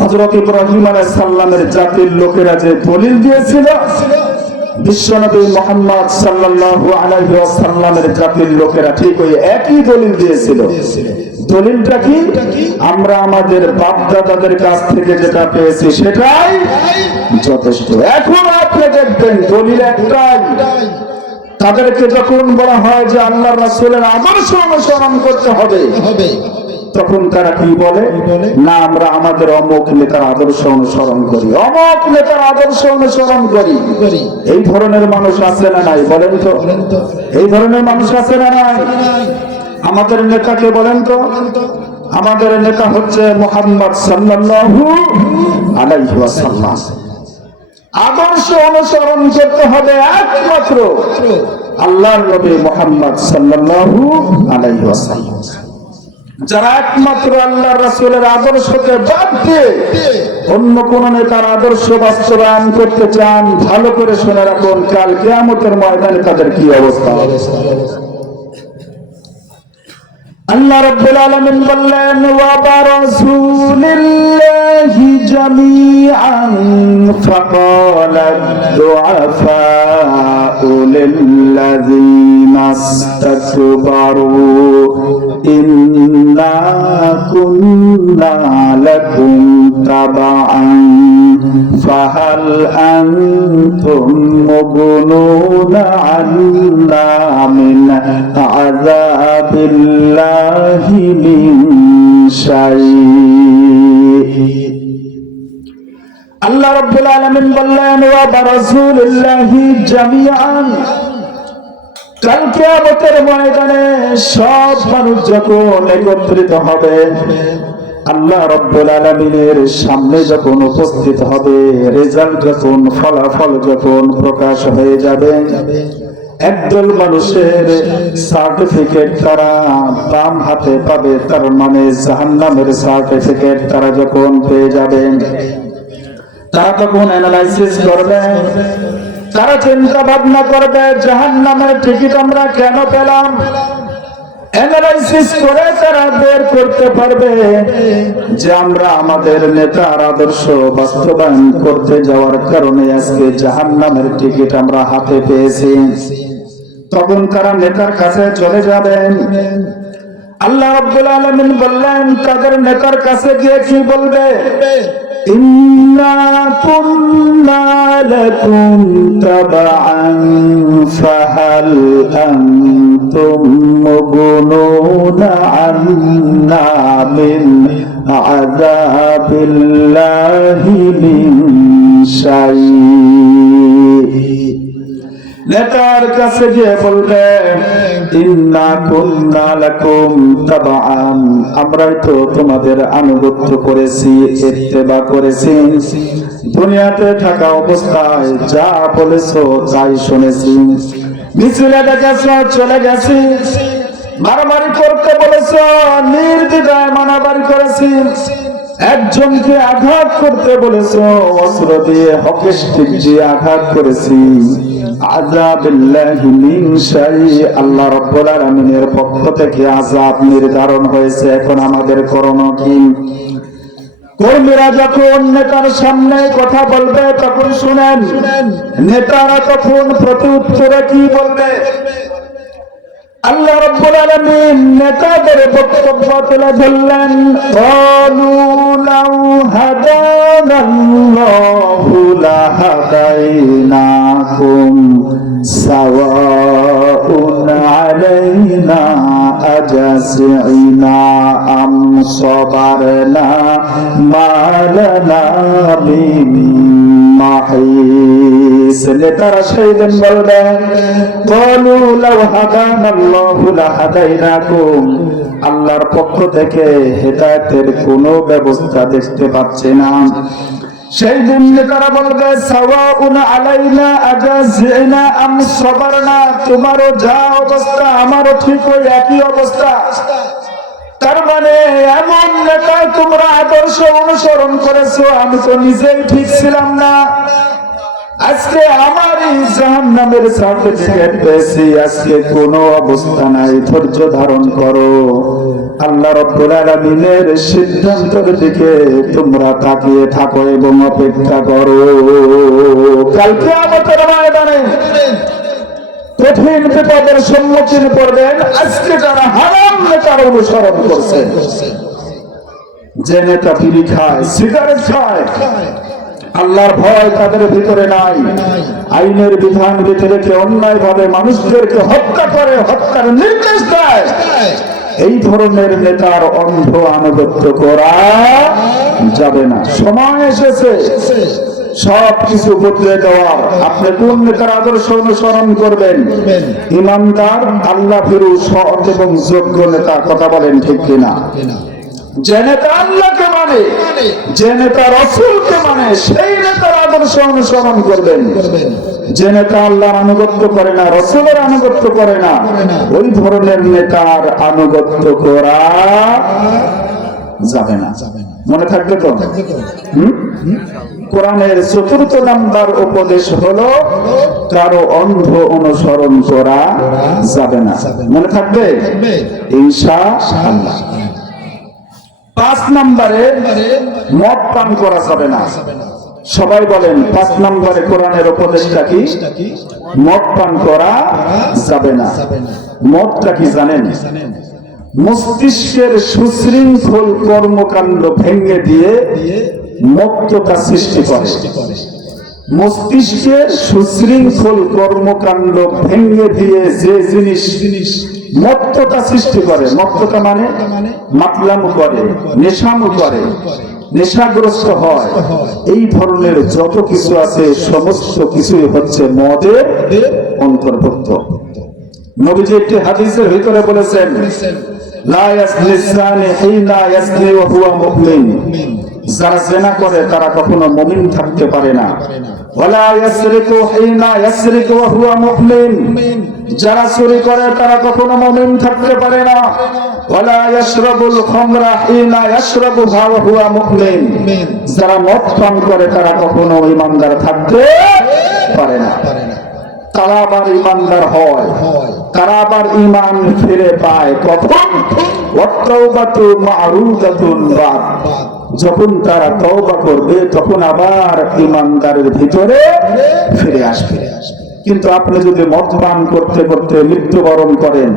হযরত ইব্রাহিম আলাইহিস সালামের জাতির লোকেরা যে দলিল দিয়েছিল, বিশ্বনবী মুহাম্মদ সাল্লাল্লাহু আলাইহি ওয়াসাল্লামের জাতির লোকেরা ঠিক ওই একই দলিল দিয়েছিল। দলিলটা কি? আমরা আমাদের বাপ দাদাদের কাছ থেকে যেটা পেয়েছি সেটাই যথেষ্ট। এখন আপনি দেখবেন দলিল একটাই। তাদেরকে যখন বলা হয় যে আল্লাহর রাসূলের আদর্শ অনুসরণ করতে হবে, তখন তারা কি বলে? না, আমরা আমাদের অমুক নেতার আদর্শ অনুসরণ করি, অমুক নেতার আদর্শ অনুসরণ করি। এই ধরনের মানুষ আছে না নাই? বলেন তো, এই ধরনের মানুষ আছে না নাই? আমাদের নেতাকে বলেন তো। আমাদের নেতা হচ্ছে মুহাম্মদ সাল্লাল্লাহু আলাইহি ওয়াসাল্লাম। আদর্শ অনুসরণ করতে হবে একমাত্র আল্লাহর নবী মুহাম্মদ সাল্লাল্লাহু আলাইহি ওয়াসাল্লাম। যারা একমাত্র আল্লাহর রাসূলের আদর্শকে বাদ দিয়ে অন্য কোন নেতার আদর্শ বাস্তবায়ন করতে চান, ভালো করে শুনে রাখুন, কাল কিয়ামতের ময়দানে তাদের কি অবস্থা হবে। আল্লাহ রাব্বুল আলামিন বললেন, ওয়া বারাসূলিল্লাহি জামিআন ফাকালা দুআফাউ লিল্লাযীনা ইসতাকবারু ইন্না কুন্না লাকুম তাবাআন ফাহাল আনতুম মুগনুনা আন্না মিন আযাবিল্লাহি মিন শাই'ইন। আল্লাহ রাব্বুল আলামিন বললেন, ওয়া বারাসূলিল্লাহি জামিআন, কাল কিয়ামতের ময়দানে সব মানুষ যখন একত্রিত হবে, আল্লাহ রাব্বুল আলামিনের সামনে যখন উপস্থিত হবে, রেজাল্ট যখন, ফলাফল যখন প্রকাশ হয়ে যাবে, একদল মানুষের সার্টিফিকেট তারা বাম হাতে পাবে, তার মানে জাহান্নামের সার্টিফিকেট তারা যখন পেয়ে যাবে, তারা তখন অ্যানালাইসিস করবে, তারা চিন্তা ভাবনা করবে জাহান্নামের টিকিট আমরা কেন পেলাম। অ্যানালাইসিস করে তারা বের করতে পারবে যে আমরা আমাদের নেতার আদর্শ বাস্তবায়ন করতে যাওয়ার কারণে আজকে জাহান্নামের টিকিট আমরা হাতে পেয়েছি। তখন তারা নেতার কাছে চলে যাবেন। আল্লাহ রাব্বুল আলামিন বললেন, তাদের নেতার কাছে গিয়ে কি বলবে? ইন্না কুন্না লাকুম তাবাআন ফাহাল আনতুম মুগনুনা আন্না মিন আযাবিল্লাহি মিন শাই'ইন। নেতার কাছে গিয়ে বলবে, ইন্না কুন্না লাকুম তাবাআন, আমরাই তো তোমাদের আনুগত্য করেছি, ইত্তেবা করেছি, দুনিয়াতে থাকা অবস্থায় যা বলেছো তাই শুনেছি, মিছিলে ডেকেছো চলে গেছি, মারামারি করতে বলেছো নির্দ্বিধায় মারামারি করেছি, একজনকে আঘাত করতে বলেছো অস্ত্র দিয়ে, হকি স্টিক দিয়ে আঘাত করেছি। আযাবিল্লাহি মিন শাই'ইন, আল্লাহ রাব্বুল আলামিনের পক্ষ থেকে আযাব নির্ধারণ হয়েছে, এখন আমাদের করণীয় কি? কর্মীরা যখন নেতার সামনে কথা বলবে তখন শুনেন, নেতারা তখন প্রতি উত্তরে কি বলবে? আল্লাহ রাব্বুল আলামিন নেতাদের বক্তব্য তুলে ধরলেন, ক্বালু লাউ হাদানাল্লাহু লাহাদাইনাকুম সাওয়াউন আলাইনা আজাসিনা আম সাবারনা মা লানা মিন মাহিস। নেতারা সেদিন বলবেন, ক্বালু লাউ হাদানাল্লাহু লাহাদাইনাকুম, আল্লাহর পক্ষ থেকে হেদায়েতের কোনো ব্যবস্থা দেখতে পাচ্ছি না। সেই দিন নেতারা বলবে, সাওয়াউন আলাইনা আজাসিনা আম সাবারনা, তোমারও যা অবস্থা আমারও ঠিক ওই একই অবস্থা। তার মানে এমন নেতা তোমরা আদর্শ অনুসরণ করেছো, আমি তো নিজেই ঠিক ছিলাম না। আজকে আমারই জাহান্নামের সার্টিফিকেট পেয়েছি, আজকে কোনো অবস্থা নাই, ধৈর্য ধারণ করো। আল্লাহ রাব্বুল আলামিনের সিদ্ধান্তের দিকে তোমরা তাকিয়ে থাকো এবং অপেক্ষা করো। কাল কিয়ামতের ময়দানে কঠিন বিপদের সম্মুখীন করবেন আজকে যারা হারাম নেতার অনুসরণ করছে, যে নেতা বিড়ি খায়, সিগারেট খায়, আল্লাহর ভয় তাদের ভিতরে নাই, আইনের বিধান ভিতরে কে অন্যায় ভাবে মানুষদেরকে হত্যা করে, হত্যার নির্দেশ দেয়, এই ধরনের নেতার অন্ধ আনুগত্য করা যাবে না। সময় এসেছে সব কিছু বদলে দেওয়ার। আপনি কোন নেতার আদর্শ অনুসরণ করবেন? ইমানদার, আল্লাহ ভীরু, সৎ এবং যোগ্য নেতা। কথা বলেন ঠিক কিনা? যে নেতা আল্লাহকে মানে, যে নেতা রাসূলকে মানে, সেই নেতার আদর্শ অনুসরণ করবেন। যে নেতা আল্লাহর আনুগত্য করে না, রাসূলের আনুগত্য করে না, ওই ধরনের নেতার আনুগত্য করা যাবে না। মনে থাকবে তো? কোরআনের ৪র্থ নাম্বার উপদেশ হলো কারো অন্ধ অনুসরণ করা যাবে না। মনে থাকবে ইনশাআল্লাহ। ৫ নম্বরে মদ পান করা যাবে না। সবাই বলেন ৫ নম্বরে কোরআনের উপদেশটা কি? মদ পান করা যাবে না। মদটা কি জানেন? মস্তিষ্কের সুশৃঙ্খল কর্মকাণ্ড ভেঙে দিয়ে মুক্ততা সৃষ্টি করে। মস্তিষ্কের সুশৃঙ্খল কর্মকাণ্ড ভেঙে দিয়ে যে জিনিস মুক্ততা সৃষ্টি করে, মুক্ততা মানে মাতলামু করে, নেশামু করে, নেশাগ্রস্ত হয়, এই ধরনের যত কিছু আছে সমস্ত কিছুই হচ্ছে মদের অন্তর্ভুক্ত। নবীজি একটি হাদিসের ভিতরে বলেছেন, লা ইয়াসনি যানি হিনা ইয়াসনি ওয়া হুয়া মুমিন। যারা জিনা করে তারা কখনো মুমিন থাকতে পারে না। ওয়ালা ইয়াসরিকু হিনা ইয়াসরিকু ওয়া হুয়া মুমিন। যারা চুরি করে তারা কখনো মুমিন থাকতে পারে না। ওয়ালা ইয়াশরাবুল খামরা হিনা ইয়াশরাবুহা ওয়া হুয়া মুমিন। যারা মদ পান করে তারা কখনো ঈমানদার থাকতে পারে না। তারা আবার ঈমানদার হয়, তারা আবার ঈমান ফিরে পায় কখন? ওয়াত-তাওবাতু মা'রুদাতুন বাদ। যখন তারা তওবা করবে তখন আবার ঈমানদারের ভিতরে ফিরে আসবে। কিন্তু আপনি যদি মদ পান করতে করতে মৃত্যুবরণ করেন,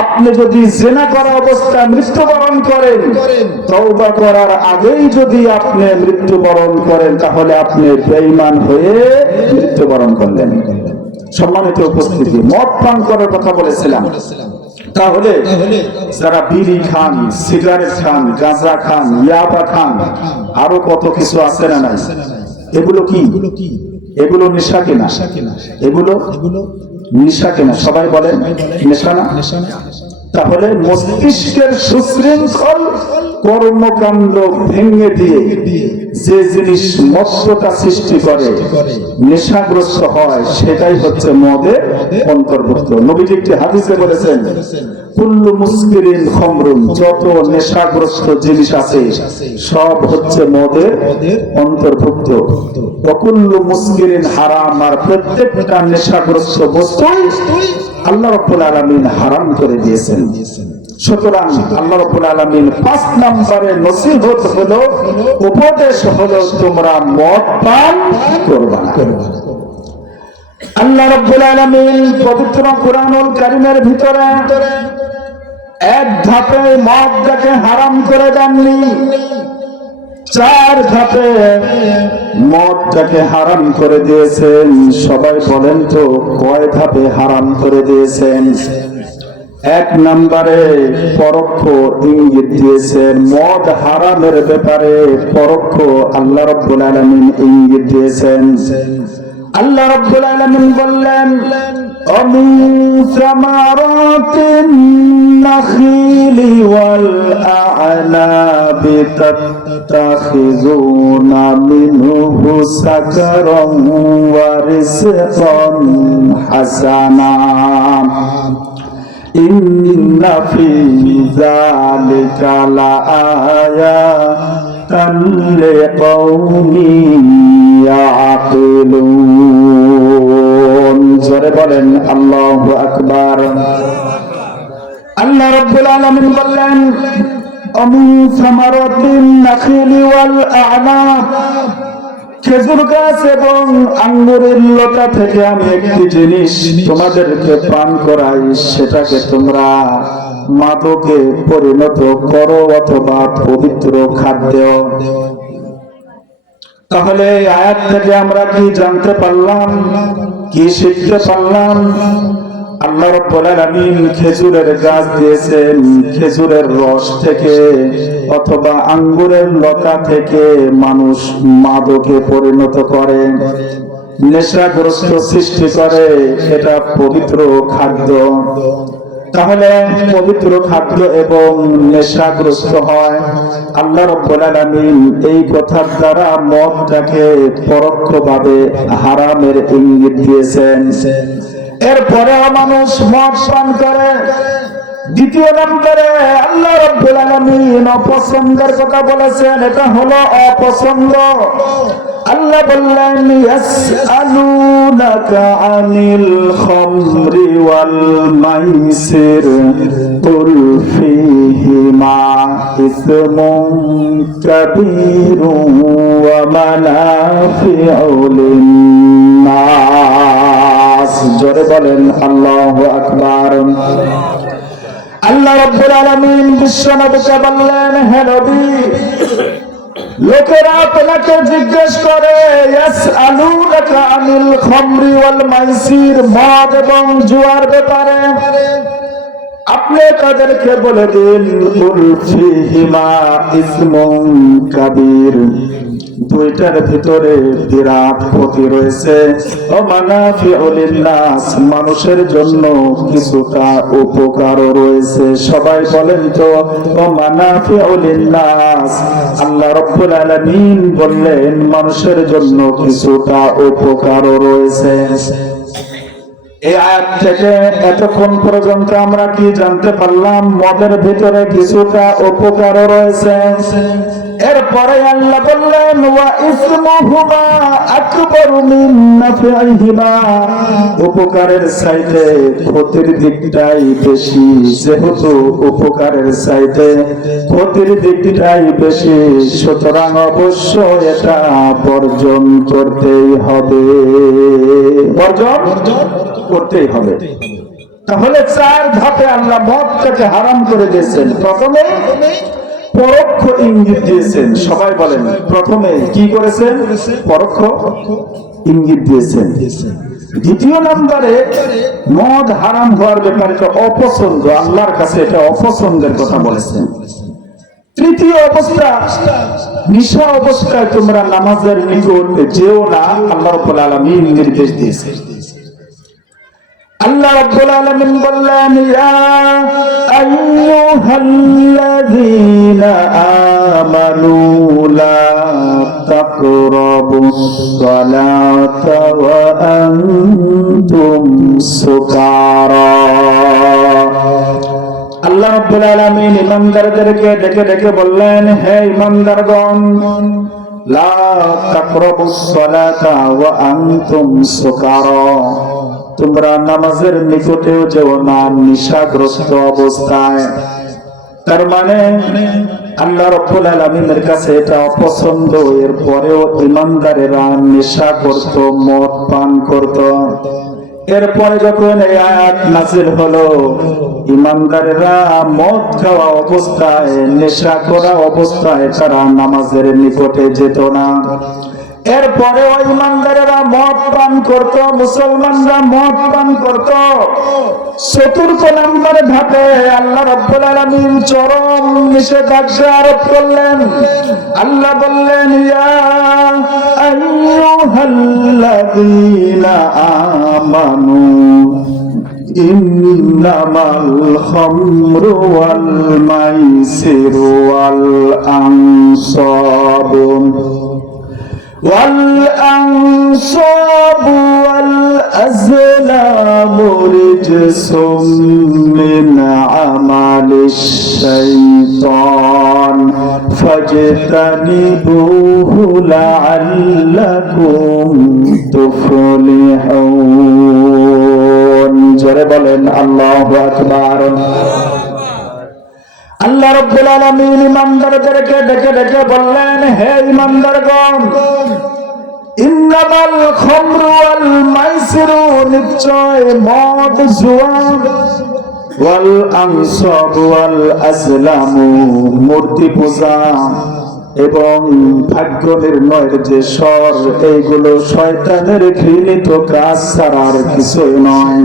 আপনি যদি জিনা করা অবস্থায় মৃত্যুবরণ করেন, তওবা করার আগেই যদি আপনি মৃত্যুবরণ করেন, তাহলে আপনি বেঈমান হয়ে মৃত্যুবরণ করলেন। সম্মানিত উপস্থিতি, মদ পান করার কথা বলেছিলাম। তাহলে যারা বিড়ি খান, সিগারেট খান, গাঁজা খান, ইয়াবা খান, আরো কত কিছু আছে না নাই, এগুলো কি? এগুলো নেশা কিনা? এগুলো নেশা কিনা? সবাই বলেন নেশা না? তাহলে মস্তিষ্কের সুশৃঙ্খল কর্মকাণ্ড ভেঙে দিয়ে যে জিনিস মত্ততা সৃষ্টি করে, নেশাগ্রস্ত হয়, সেটাই হচ্ছে মদের অন্তর্ভুক্ত। নবীজি একটি হাদিসে বলেছেন, কুল্লু মুসকিরিন খামরুন। যত নেশাগ্রস্ত জিনিস আছে সব হচ্ছে মদের অন্তর্ভুক্ত। কুল্লু মুসকিরিন হারাম। আর প্রত্যেকটা নেশাগ্রস্ত বস্তুই আল্লাহ রাব্বুল আলামিন হারাম করে দিয়েছেন। সুতরাং আল্লাহ রাব্বুল আলামিন ৫ নম্বরে নসিহত হলো, উপদেশ হলো, তোমরা মদ পান করবে না। আল্লাহ রাব্বুল আলামিন পবিত্র কুরআনুল কারীমের ভিতরে এক ধাপে মদটাকে হারাম করে দেননি, ৪ ধাপে মদটাকে হারাম করে দিয়েছেন। সবাই বলেন তো কয় ধাপে হারাম করে দিয়েছেন? ১ নম্বরে পরোক্ষ ইঙ্গিত দিয়েছেন। মদ হারামের ব্যাপারে পরোক্ষ আল্লাহ রাব্বুল আলামিন ইঙ্গিত দিয়েছেন। আল্লাহ রাব্বুল আলামিন বললেন, অমিন সামারাতিন নাখিলি ওয়াল আ'নাবি তাত্তাখিযুনা মিনহু সাকারান ওয়া রিজকান হাসানা ইন্না ফি যালিকা লাআয়াতান লিকাওমিন ইয়াকুলুন। تعقلون জোরে বলেন আল্লাহু আকবার। আল্লাহ রাব্বুল আলামিন বললেন অমিন সামারাতিন নাখিলি ওয়াল আ'নাব, খেজুর গাছ এবং আঙ্গুরের লতা থেকে আমি একটি জিনিস তোমাদেরকে পান করাই, সেটাকে তোমরা মাদকে পরিণত করো অথবা পবিত্র খাদ্য। তাহলে এই আয়াত থেকে আমরা কি জানতে পারলাম, কি শিখতে পারলাম? আল্লাহ রাব্বুল আলামিন খেজুরের গাছ দিয়েছেন, খেজুরের রস থেকে অথবা আঙ্গুরের লতা থেকে মানুষ মাদকে পরিণত করে, নেশাগ্রস্ত সৃষ্টি করে, এটা পবিত্র খাদ্য। তাহলে পবিত্র খাদ্য এবং নেশাগ্রস্ত হয়। আল্লাহ রাব্বুল আলামিন এই কথার দ্বারা মদটাকে পরোক্ষভাবে হারামের ইঙ্গিত দিয়েছেন। এরপরেও মানুষ মদ পান করে। দ্বিতীয় নম্বরে আল্লাহ রাব্বুল আলামিন অপছন্দের কথা বলেছেন, এটা হলো অপছন্দ। আল্লাহ বললেন ইয়াসআলুনাকা আনিল খামরি ওয়াল মাইসির কুল ফীহিমা ইসমুন কাবীরুন ওয়া মানাফিউ লিন-নাস। জোরে বলেন আল্লাহু আকবার। আল্লাহ রাব্বুল আলামিন বিশ্বনবীকে বললেন, হে নবী, লোকেরা তোমাকে জিজ্ঞেস করে ইয়াসআলুনাকা আনিল খামরি ওয়াল মাইসির, মদ এবং জুয়ার ব্যাপারে। আপনি তাদেরকে বলে দিন কুল ফীহিমা ইসমুন কাবীর, দুইটার ভিতরে বিরাট ক্ষতি রয়েছে। ও মানাফিউ লিন-নাস, মানুষের জন্য কিছুটা উপকারও রয়েছে। সবাই বলেন তো ও মানাফিউ লিন-নাস। আল্লাহ রাব্বুল আলামিন বললেন মানুষের জন্য কিছুটা উপকারও রয়েছে। এই আয়াত থেকে এতক্ষণ পর্যন্ত আমরা কি জানতে পারলাম? মদের ভিতরে কিছুটা উপকারও রয়েছে। এরপরে আল্লাহ বললেন ওয়া ইসমুহুমা আকবারু মিন নাফিহিমা, উপকারের চাইতে ক্ষতির দিকটাই বেশি। যেহেতু উপকারের চাইতে ক্ষতির দিকটাই বেশি, সুতরাং অবশ্য এটা বর্জন করতেই হবে, বর্জন করতেই হবে। তাহলে চার ধাপে আল্লাহ মদটাকে হারাম করে দিয়েছেন। প্রথমে পরোক্ষ ইঙ্গিত দিয়েছেন। সবাই বলেন প্রথমে কি করেছেন? পরোক্ষ ইঙ্গিত দিয়েছেন। দ্বিতীয় নম্বরে মদ হারাম হওয়ার ব্যাপারে অপছন্দ, আল্লাহর কাছে এটা অপছন্দের কথা বলেছেন। তৃতীয় অবস্থা, নিশা অবস্থায় তোমরা নামাজের নিকট যেও না, আল্লাহ রাব্বুল আলামিন নির্দেশ দিয়েছেন। আল্লাহ রাব্বুল আলামিন বললেন ইয়া আইয়ুহাল্লাযীনা আমানু লা তাকরাবুস সালাতা ওয়া আনতুম সুকারা। আল্লাহ রাব্বুল আলামিন ঈমানদারদেরকে ডেকে ডেকে বললেন, হে ঈমানদারগণ, লা তাকরাবুস সালাতা ওয়া আনতুম সুকারা, তোমরা নামাজের নিকটেও যেও না নেশাগ্রস্ত অবস্থায়। তার মানে আল্লাহ রাব্বুল আলামিনের কাছে এটা অপছন্দ। এরপরেও ঈমানদারেরা নেশা করত, মদ পান করত। এরপরে যখন এই আয়াত নাযিল হলো, ঈমানদারেরা মদ খাওয়া অবস্থায়, নেশা করা অবস্থায় তারা নামাজের নিকটে যেত না। এরপরে ওই ঈমানদারেরা মদ পান করত, মুসলমানরা মদ পান করত। চতুর্থ নম্বরে ধাপে আল্লাহ রাব্বুল আলামিন চরম নিষেধাজ্ঞা আরোপ করলেন। আল্লাহ বললেন ইয়া আইয়ুহাল্লাযীনা আমানু ইন্নামাল খামরু ওয়াল মাইসিরু ওয়াল আনসাবু والأنصاب والأزلام رجس من عمل الشيطان ফাজতানিবুহু লাআল্লাকুম তুফলিহুন। জোরে বলেন আল্লাহু আকবার। আল্লাহ রাব্বুল আলামিন ইমানদারদেরকে ডেকে ডেকে বললেন, হে ইমানদারগণ, ইন্নামাল খামরু ওয়াল মাইসিরু, নিশ্চয় মদ, জুয়া, ওয়াল আনসাব ওয়াল আজলামু, মূর্তি পূজা এবং ভাগ্য নির্ণয়ের যে স্বর, এইগুলো শয়তানের ঘৃণিত কাজ ছাড়া আর কিছুই নয়।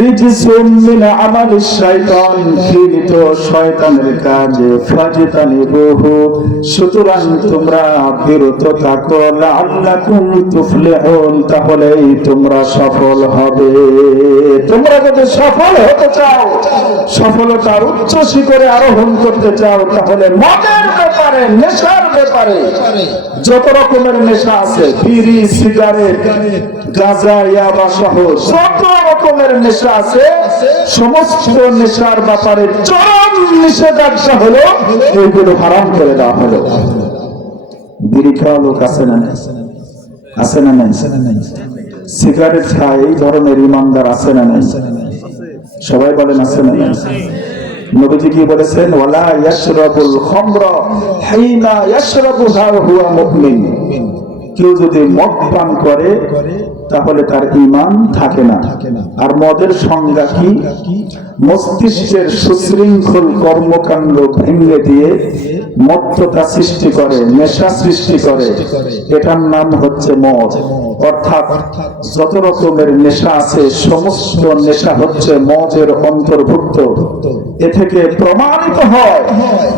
রিজসুম মিন আমালিশ শাইতান, ঘৃণিত শয়তানের কাজে। ফাজতানিবুহু, সুতরাং তোমরা বিরত থাকো। লাআল্লাকুম তুফলিহুন, তাহলেই তোমরা সফল হবে। তোমরা যদি সফল হতে চাও, সফলতার উচ্চ শিখরে আরোহণ করতে চাও, তাহলে মদের ব্যাপারে, নেশার ব্যাপারে, যত রকমের নেশা আছে, বিড়ি, সিগারেট, গাঁজা, ইয়াবা সহ যত রকমের নেশা আছে, সমস্ত নেশার ব্যাপারে চরম নিষেধাজ্ঞা হলো, এইগুলো হারাম করে দেওয়া হলো। বিড়ি খাওয়া লোক আছে না? আছে না নাই? সিগারেট খায় এই ধরনের ইমানদার আছে না নাই? সবাই বলেন আছে না নাই? নবীজি কি বলেছেন? ওয়ালা ইয়াশরাবুল খামরা হিনা ইয়াশরাবুহা হুয়া মুমিন। কেউ যদি মদ পান করে তাহলে তার ঈমান থাকে না। আর মদের সংজ্ঞা কি? মস্তিষ্কের সুশৃঙ্খল কর্মকাণ্ড ভেঙে দিয়ে মত্ততা সৃষ্টি করে, নেশা সৃষ্টি করে, এটার নাম হচ্ছে মদ। অর্থাৎ যত রকমের নেশা আছে, সমস্ত নেশা হচ্ছে মদের অন্তর্ভুক্ত। এ থেকে প্রমাণিত হয়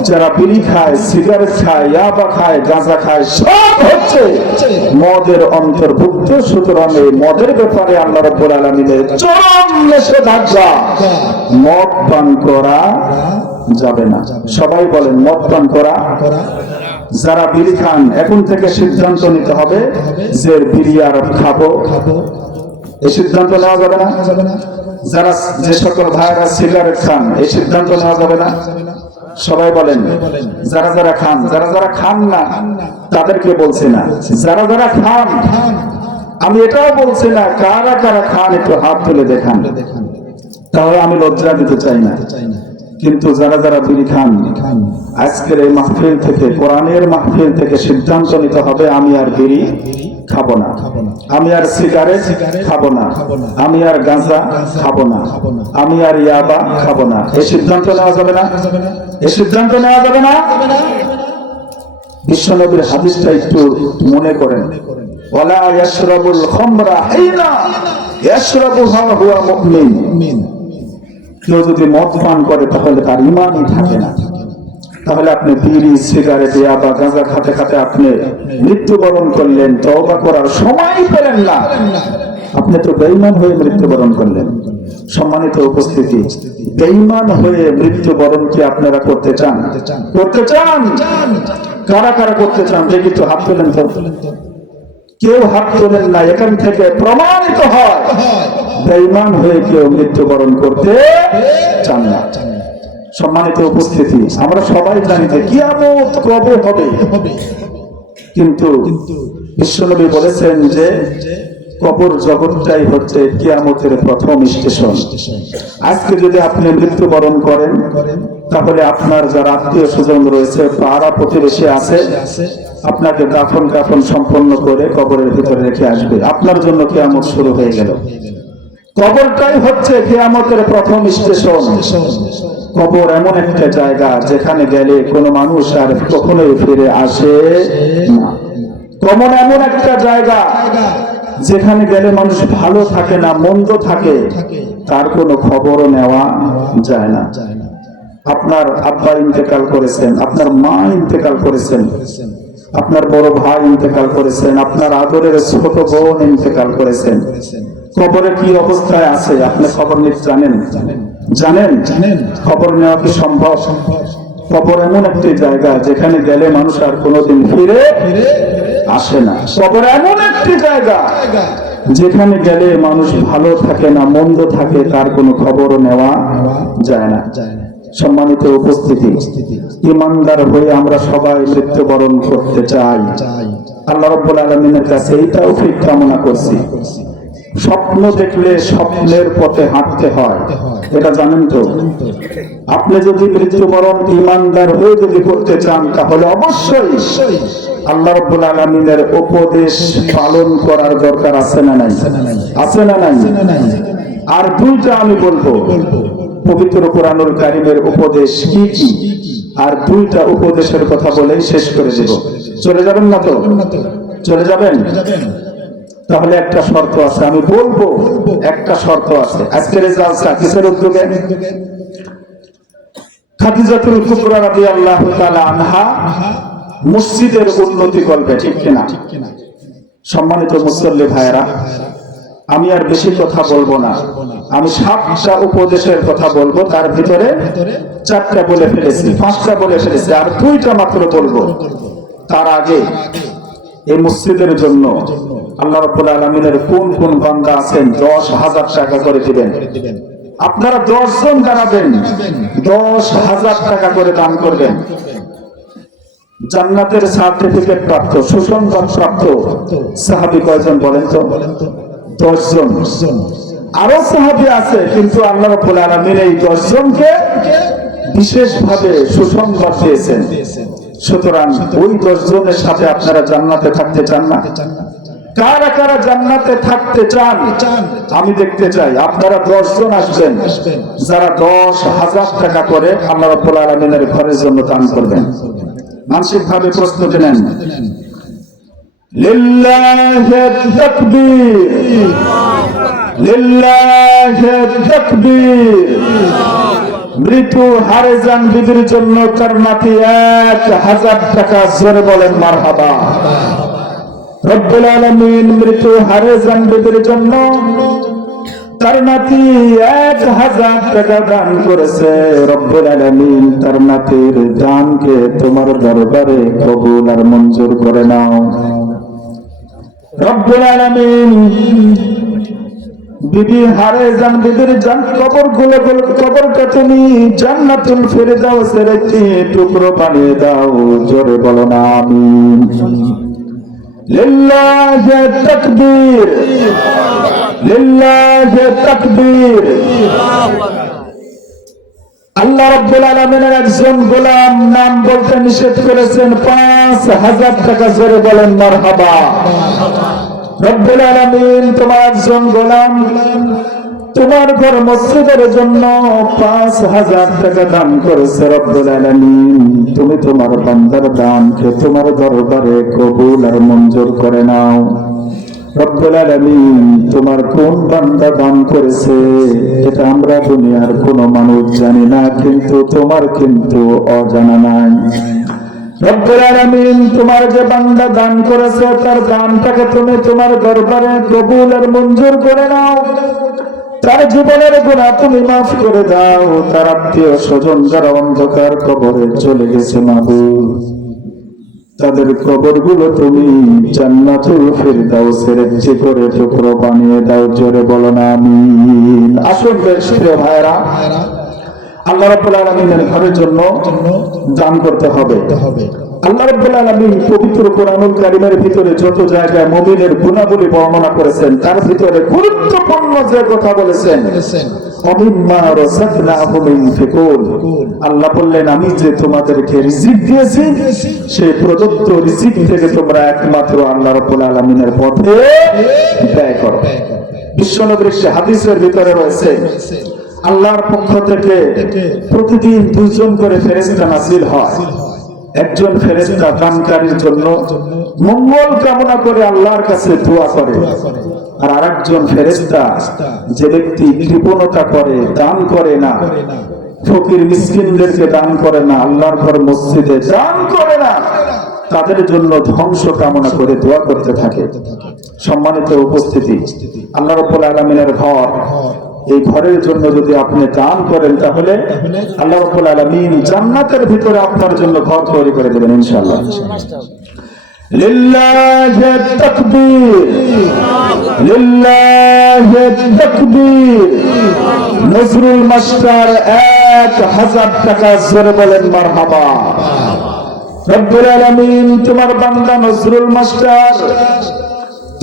যারা বিড়ি খায়, সিগারেট খায়, ইয়াবা খায়, গাঁজা খায়, সব হচ্ছে মদের অন্তর্ভুক্ত। সুতরাং এই মদের ব্যাপারে আল্লাহ রাব্বুল আলামিনের চরম নিষেধাজ্ঞা, মদ পান করা যাবে না। সবাই বলেন মদ পান করা। যারা বিড়ি খান, এখন থেকে সিদ্ধান্ত নিতে হবে যে বিড়ি আর খাবো, এই সিদ্ধান্ত নেওয়া যাবে না। যারা, যে সকল ভাইরা সিগারেট খান, এই সিদ্ধান্ত নেওয়া যাবে না। সবাই বলেন যারা যারা খান। যারা যারা খান না তাদেরকে বলছি না, যারা যারা খান, আমি এটাও বলছি না কারা কারা খান একটু হাত তুলে দেখান, তাহলে আমি লজ্জা দিতে চাই না। কিন্তু যারা যারা বিড়ি খান, আজকের এই মাহফিল থেকে, কোরআনের মাহফিল থেকে সিদ্ধান্ত নিতে হবে আমি আর বিড়ি খাবো না, আমি আর সিগারেট খাবো না, আমি আর গাঁজা খাবো না, আমি আর ইয়াবা খাবো না। এই সিদ্ধান্ত নেওয়া যাবে না, এই সিদ্ধান্ত নেওয়া যাবে না। বিশ্বনবীর হাদিসটা একটু মনে করেন, ওয়ালা ইয়াশরাবুল খামরা হিনা ইয়াশরাবুহা হুয়া মুমিন। কেউ যদি মদ পান করে তাহলে তার ঈমানই থাকে না। তাহলে আপনি বিড়ি, সিগারেট, ইয়াবা, গাঁজা খাতে খাতে আপনি মৃত্যুবরণ করলেন, তওবা করার সময় পেলেন না, আপনি তো বেঈমান হয়ে মৃত্যুবরণ করলেন। সম্মানিত উপস্থিতি, বেঈমান হয়ে মৃত্যুবরণ কি আপনারা করতে চান? করতে চান? কারা কারা করতে চান দেখি তো হাত তোলেন তো। কেউ হাত তোলেন না। এখান থেকে প্রমাণিত হয় বেঈমান হয়ে কেউ মৃত্যুবরণ করতে চান না। সম্মানিত উপস্থিতি, আমরা সবাই জানি যে কিয়ামত কবে হবে, কিন্তু বিশ্বনবী বলেছেন যে কবর জগৎটাই হচ্ছে কিয়ামতের প্রথম স্টেশন। আজকে যদি আপনি মৃত্যুবরণ করেন, তাহলে আপনার যারা আত্মীয় স্বজন রয়েছে, পাড়া প্রতিবেশী আছে, আপনাকে দাফন কাফন সম্পন্ন করে কবরের ভিতরে রেখে আসবে। আপনার জন্য কিয়ামত শুরু হয়ে গেল। কবরটাই হচ্ছে কিয়ামতের প্রথম স্টেশন। কবর এমন একটা জায়গা যেখানে গেলে কোনো মানুষ আর কখনোই ফিরে আসে না। কবর এমন একটা জায়গা যেখানে গেলে মানুষ ভালো থাকে না, মন্দ থাকে, তার কোনো খবরও নেওয়া যায় না। আপনার আব্বা ইন্তেকাল করেছেন, আপনার মা ইন্তেকাল করেছেন, আপনার বড় ভাই ইন্তেকাল করেছেন, আপনার আদরের ছোট বোন ইন্তেকাল করেছেন। কবরে কি অবস্থায় আছে আপনি খবর নিতে জানেন? জানেন? খবর নেওয়া কি সম্ভব? কবর এমন একটি জায়গা যেখানে গেলে মানুষ আর কোনোদিন ফিরে আসে না। কবর এমন একটি জায়গা যেখানে গেলে মানুষ ভালো থাকে না, মন্দ থাকে, তার কোনো খবরও নেওয়া যায় না। সম্মানিত উপস্থিতি, ইমানদার হয়ে আমরা সবাই মৃত্যুবরণ করতে চাই। আল্লাহ রাব্বুল আলামিনের কাছে এই তৌফিক কামনা করছি। স্বপ্ন দেখলে স্বপ্নের পথে হাঁটতে হয়, এটা জানেন তো? আপনি যদি মৃত্যুবরণ ইমানদার হয়ে যদি করতে চান, তাহলে অবশ্যই আল্লাহ রাব্বুল আলামিনের উপদেশ পালন করার দরকার আছে না নাই? আছে না নাই? আর দুইটা আমি বলবো, পবিত্র কোরআনুল কারীমের উপদেশ কি কি, আর দুইটা উপদেশের কথা বলেই শেষ করে দেব। চলে যাবেন না তো? চলে যাবেন? তাহলে একটা শর্ত আছে, আমি বলবো একটা শর্ত আছে। আজকের এই জালসা কিসের উদ্যোগে? খাদিজাতুল কুবরা রাদিয়াল্লাহু তাআলা আনহা মসজিদের উন্নতি করবে, ঠিক কিনা? সম্মানিত মুসল্লি ভাইরা, আমি আর বেশি কথা বলবো না, আমি 7টা উপদেশের কথা বলবো, তার ভিতরে 4টা বলে ফেলেছি, 5টা বলে ফেলেছি, আর 2টা মাত্র বলবো। তার আগে এই মসজিদের জন্য আল্লাহ রাব্বুল আলামিনের কোন কোন বান্দা আছেন 10,000 টাকা করে দিবেন? আপনারা 10 জন দাঁড়াবেন, 10,000 টাকা করে দান করবেন। জান্নাতের সার্টিফিকেট প্রাপ্ত, সুসংবাদ প্রাপ্ত সাহাবী কয়জন বলেন তো? 10 জন। আরো সাহাবী আছে, কিন্তু আল্লাহ রাব্বুল আলামিন এই 10 জনকে বিশেষভাবে সুসংবাদ দিয়েছেন। সুতরাং ওই 10 জনের সাথে আপনারা জান্নাতে থাকতে চান না? কারা কারা জান্নাতে থাকতে চান আমি দেখতে চাই। আপনারা 10 জন আসবেন, যারা 10,000 টাকা করে আল্লাহ রাব্বুল আলামিনের ঘরের জন্য দান করবেন। মানসিক ভাবে প্রস্তুতি নেন। লিল্লাহি তাকবীর, লিল্লাহি তাকবীর। মৃত্যু হারেজান বিবির জন্য তার নাতি 1,000 টাকা, জোরে বলেন মারহাবা। রব্বুল আলামিন মৃত্যু হারেজান বিবির জন্য তার নাতি 1,000 টাকা দান করেছে। রব্বুল আলামিন তার নাতির দানকে তোমার দরবারে কবুল আর মঞ্জুর করে নাও। রব্বুল আলামিন বিবি হারেজান বিবির কবরটা তুমি জান্নাতুল ফিরদাউসের একটি টুকরো বানিয়ে দাও, জোরে বলো না আমিন। লিল্লাহি তাকবীর, লিল্লাহি তাকবীর। আল্লাহ রাব্বুল আলামিনের একজন গোলাম নাম বলতে নিষেধ করেছেন, 5,000 টাকা, জোরে বলেন মারহাবা। রব্বুল আলামিন তোমার একজন গোলাম তোমার ঘর মসজিদের জন্য 5,000 টাকা দান করেছে। রব্বুল আলামিন তুমি তোমার বান্দার দানকে তোমার দরবারে কবুল আর মঞ্জুর করে নাও। রব্বুল আলামিন তোমার কোন বান্দা দান করেছে এটা আমরা দুনিয়ার কোনো মানুষ জানি না, কিন্তু তোমার কিন্তু অজানা নাই। রব্বুল আলামিন তোমার যে বান্দা দান করেছে তার দানটাকে তুমি তোমার দরবারে কবুল আর মঞ্জুর করে নাও। তার জীবনের গুনাহ তুমি মাফ করে দাও। তার আত্মীয় স্বজন যারা অন্ধকার কবরে চলে গেছে মাবুদ, তাদের কবরগুলো তুমি জান্নাতুল ফিরদাউসের একটি করে টুকরো বানিয়ে দাও, জোরে বলো না আমিন। আসুন প্রিয় ভাইরা, আল্লাহ রাব্বুল আলামিনের ঘরের জন্য দান করতে হবে। আল্লাহ রাব্বুল আলামিন পবিত্র কোরআনুল কারীমের ভিতরে যত জায়গায় মুমিনের গুণাবলী বর্ণনা করেছেন, তার ভিতরে গুরুত্বপূর্ণ যে কথা বলেছেন, অমিম্মা রাযাকনাহুম ইউনফিকুন। আল্লাহ বললেন আমি যে তোমাদেরকে রিজিক দিয়েছি, সেই প্রদত্ত রিজিক থেকে তোমরা একমাত্র আল্লাহ রাব্বুল আলামিনের পথে ব্যয় করো। বিশ্বনবীর হাদিসের ভিতরে রয়েছে আল্লাহর পক্ষ থেকে প্রতিদিন 2 জন করে ফেরেশতা নাযিল হয়। একজন ফেরেশতা দানকারীর জন্য মঙ্গল কামনা করে আল্লাহর কাছে দোয়া করে, আর আরেকজন ফেরেশতা যে ব্যক্তি কৃপণতা করে, দান করে না, ফকির মিসকিনদেরকে দান করে না, আল্লাহর ঘর মসজিদে দান করে না, তাদের জন্য ধ্বংস কামনা করে দোয়া করতে থাকে। সম্মানিত উপস্থিতি, আল্লাহ রাব্বুল আলামিনের ঘর, এই ঘরের জন্য যদি আপনি দান করেন তাহলে আল্লাহ রাব্বুল আলামিন জান্নাতের ভিতরে আপনার জন্য ঘর তৈরি করে দেবেন ইনশাআল্লাহ। লিল্লাহি তাকবীর, লিল্লাহি তাকবীর। নজরুল মাস্টার 1000 টাকা, জোরে বলেন মারহাবা। রব্বুল আলামিন তোমার বান্দা নজরুল মাস্টার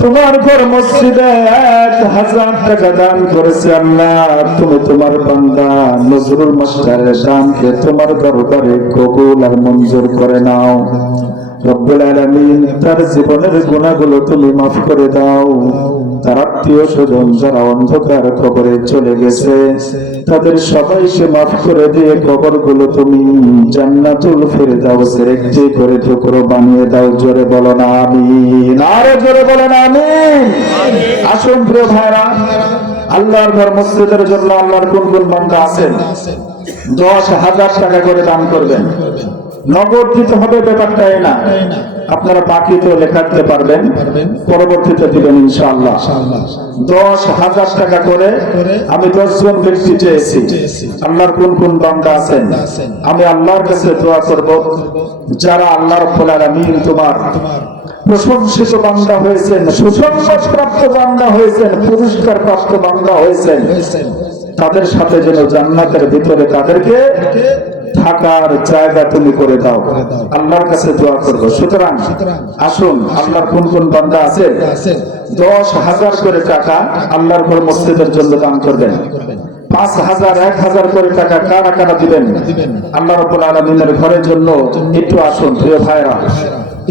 তোমার ঘর মসজিদে 1000 টাকা দান করেছে। আল্লাহ তুমি তোমার বান্দা নজরুল মাস্টারের দানকে তোমার দরবারে কবুল আর মঞ্জুর করে নাও। রব্বুল আলামিন তার জীবনের গুনাহগুলো তুমি মাফ করে দাও। তার আত্মীয় স্বজন যারা অন্ধকার কবরে চলে গেছে তাদের সবাইকে মাফ করে দিয়ে কবরগুলো তুমি জান্নাতুল ফেরদাউসের একটি করে টুকরো বানিয়ে দাও। জোরে বলো না আমিন, আরো জোরে বলো না আমিন। আসুন প্রিয় ভাইরা, আল্লাহর ঘর মসজিদের জন্য আল্লাহর কোন কোন বান্দা আছেন 10,000 টাকা করে দান করবেন। নগদ দিতে হবে, ব্যাপারটা এই না, আপনারা বাকি তো লেখাতে পারবেন, পরবর্তীতে দিবেন ইনশাআল্লাহ। 10,000 টাকা করে আমি 10 জন ব্যক্তি চেয়েছি। আল্লাহর কোন কোন বান্দা আছেন আমি আল্লাহর কাছে দোয়া করব, যারা আল্লাহ রাব্বুল আলামিন তোমার প্রশংসিত বান্দা হয়েছেন, সুসংবাদ প্রাপ্ত বান্দা হয়েছেন, পুরস্কার প্রাপ্ত বান্দা হয়েছেন, তাদের সাথে যেন জান্নাতের ভিতরে তাদেরকে থাকার জায়গা তুমি করে দাও। আল্লাহর কাছে দোয়া করব। সুতরাং আসুন, আল্লাহর কোন কোন বান্দা আছে 10,000 করে টাকা আল্লাহর ঘর মসজিদের জন্য দান করবেন। 5,000 1,000 করে টাকা কারা কারা দিবেন আল্লাহ রাব্বুল আলামিনের ঘরের জন্য? একটু আসুন প্রিয় ভাইরা,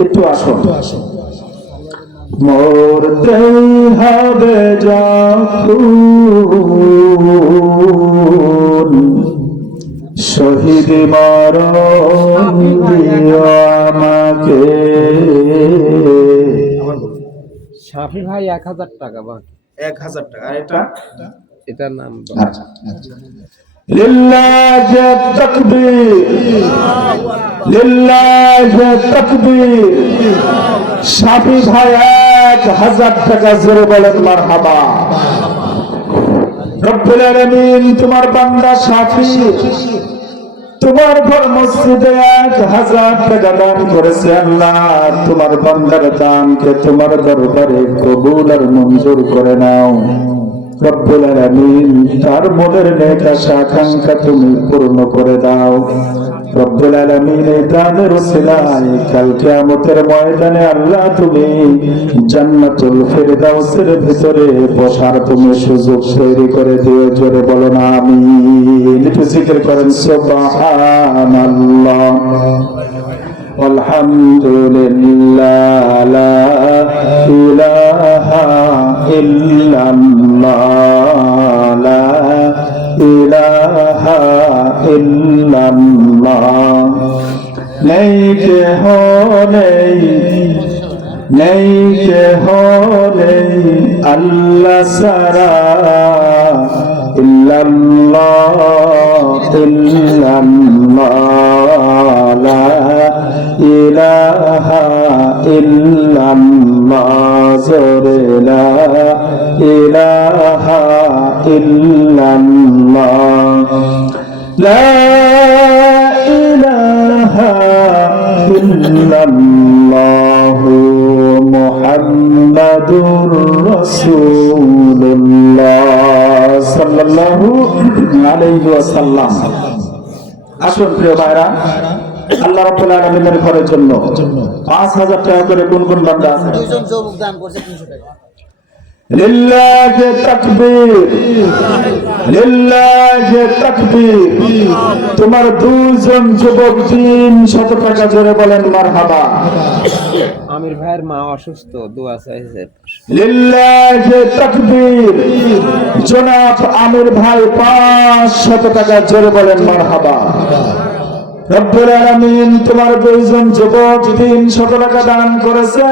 একটু আসুন। মরতেই হবে যখন শহীদ মরণ দিও আমাকে। শাফি ভাই 1000 টাকা বাকি। 1000 টাকা। আর এটার নাম আচ্ছা, লিল্লাহি তাকবীর, লিল্লাহি তাকবীর। শাফি ভাই 1000 টাকা, জোরে বলেন মারহাবা। রব্বুল আলামিন তোমার বান্দা শাফি তোমার ঘর মসজিদে 1000 টাকা দান করেছে। আল্লাহ তোমার বান্দার দানকে তোমার দরবারে কবুল আর মঞ্জুর করে নাও। রব্বুল আলামিন তার মনের নেক আশা আকাঙ্ক্ষা তুমি পূর্ণ করে দাও। রব্বুল আলামিন এই দানের ওসিলায় কাল কিয়ামতের ময়দানে আল্লাহ তুমি জান্নাতুল ফেরদাউসের ভিতরে বসার তুমি সুযোগ তৈরি করে দিও। জোরে বলো না আমিন। একটু জিকির করেন সুবহানাল্লাহ, আলহামদুলিল্লাহ, লা ইলাহা ইল্লাল্লাহ, লা ইলাহা ইল্লাল্লাহ। নেই কেহ নেই, নেই কেহ নেই আল্লাহ সারা, ইল্লাল্লাহ ইল্লাল্লাহ, লা ইলাহা ইল্লাল্লাহ, জোরে লা ইলাহা ইল্লাল্লাহ, লা ইলাহা ইল্লাল্লাহ, মুহাম্মাদুর রাসূলুল্লাহ সাল্লাল্লাহু আলাইহি ওয়াসাল্লাম। আসুন প্রিয় ভাইরা, আল্লাহ রাব্বুল আলামিনের ঘরের জন্য 5000 টাকা করে কোন কোন বান্দা আছে? দুইজন যুবক দান করছে 300 টাকা। লিল্লাহি তাকবীর, লিল্লাহি তাকবীর। তোমার দুইজন যুবক 300 টাকা, জোরে বলেন মারহাবা। আমির ভাইয়ের মা অসুস্থ, দোয়া চাইছে। লিল্লাহি তাকবীর। জনাব আমির ভাই 500 টাকা, জোরে বলেন মারহাবা। রব্বুল আলামিন তোমার দুইজন যুবক 300 টাকা দান করেছে।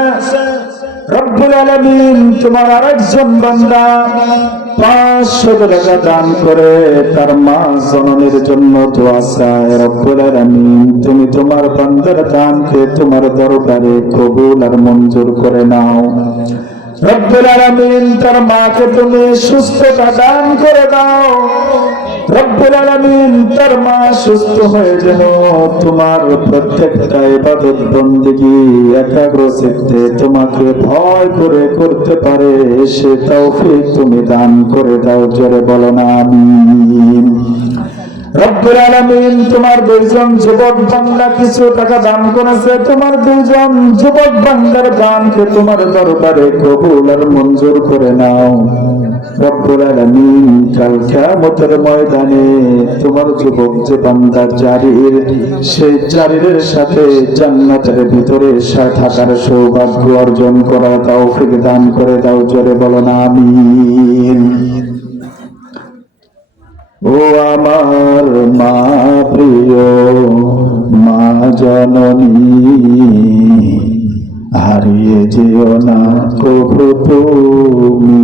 রব্বুল আলামিন তোমার আরেকজন বান্দা 500 টাকা দান করে তার মা জননীর জন্য দোয়া চায়। রব্বুল আলামিন তুমি তোমার বান্দার দানকে তোমার দরবারে কবুল আর মঞ্জুর করে নাও। রব্বুল আলামিন তার মাকে তুমি সুস্থতা দান করে দাও। রব্বুল আলামিন তার মা সুস্থ হয়ে যেন তোমার প্রত্যেকটা ইবাদত বন্দেগী একাগ্র চিত্তে তোমাকে ভয় করে করতে পারে, সে তৌফিক তুমি দান করে দাও। জোরে বলো না আমিন। রব্বুল আলামিন তোমার দুইজন যুবক বান্দা কিছু টাকা দান করেছে, তোমার দুইজন যুবক বান্দার দানকে তোমার দরবারে কবুল আর মঞ্জুর করে নাও। রব্বুল আলামিন কাল কিয়ামতের ময়দানে তোমার যুবক যে বান্দা জারির, সেই জারিরের সাথে জান্নাতের ভিতরে থাকার সৌভাগ্য অর্জন করার তৌফিক দান করে দাও। জোরে বলো না আমিন। ও আমার মা প্রিয় মা জননী, হারিয়ে যেও না কভু তুমি।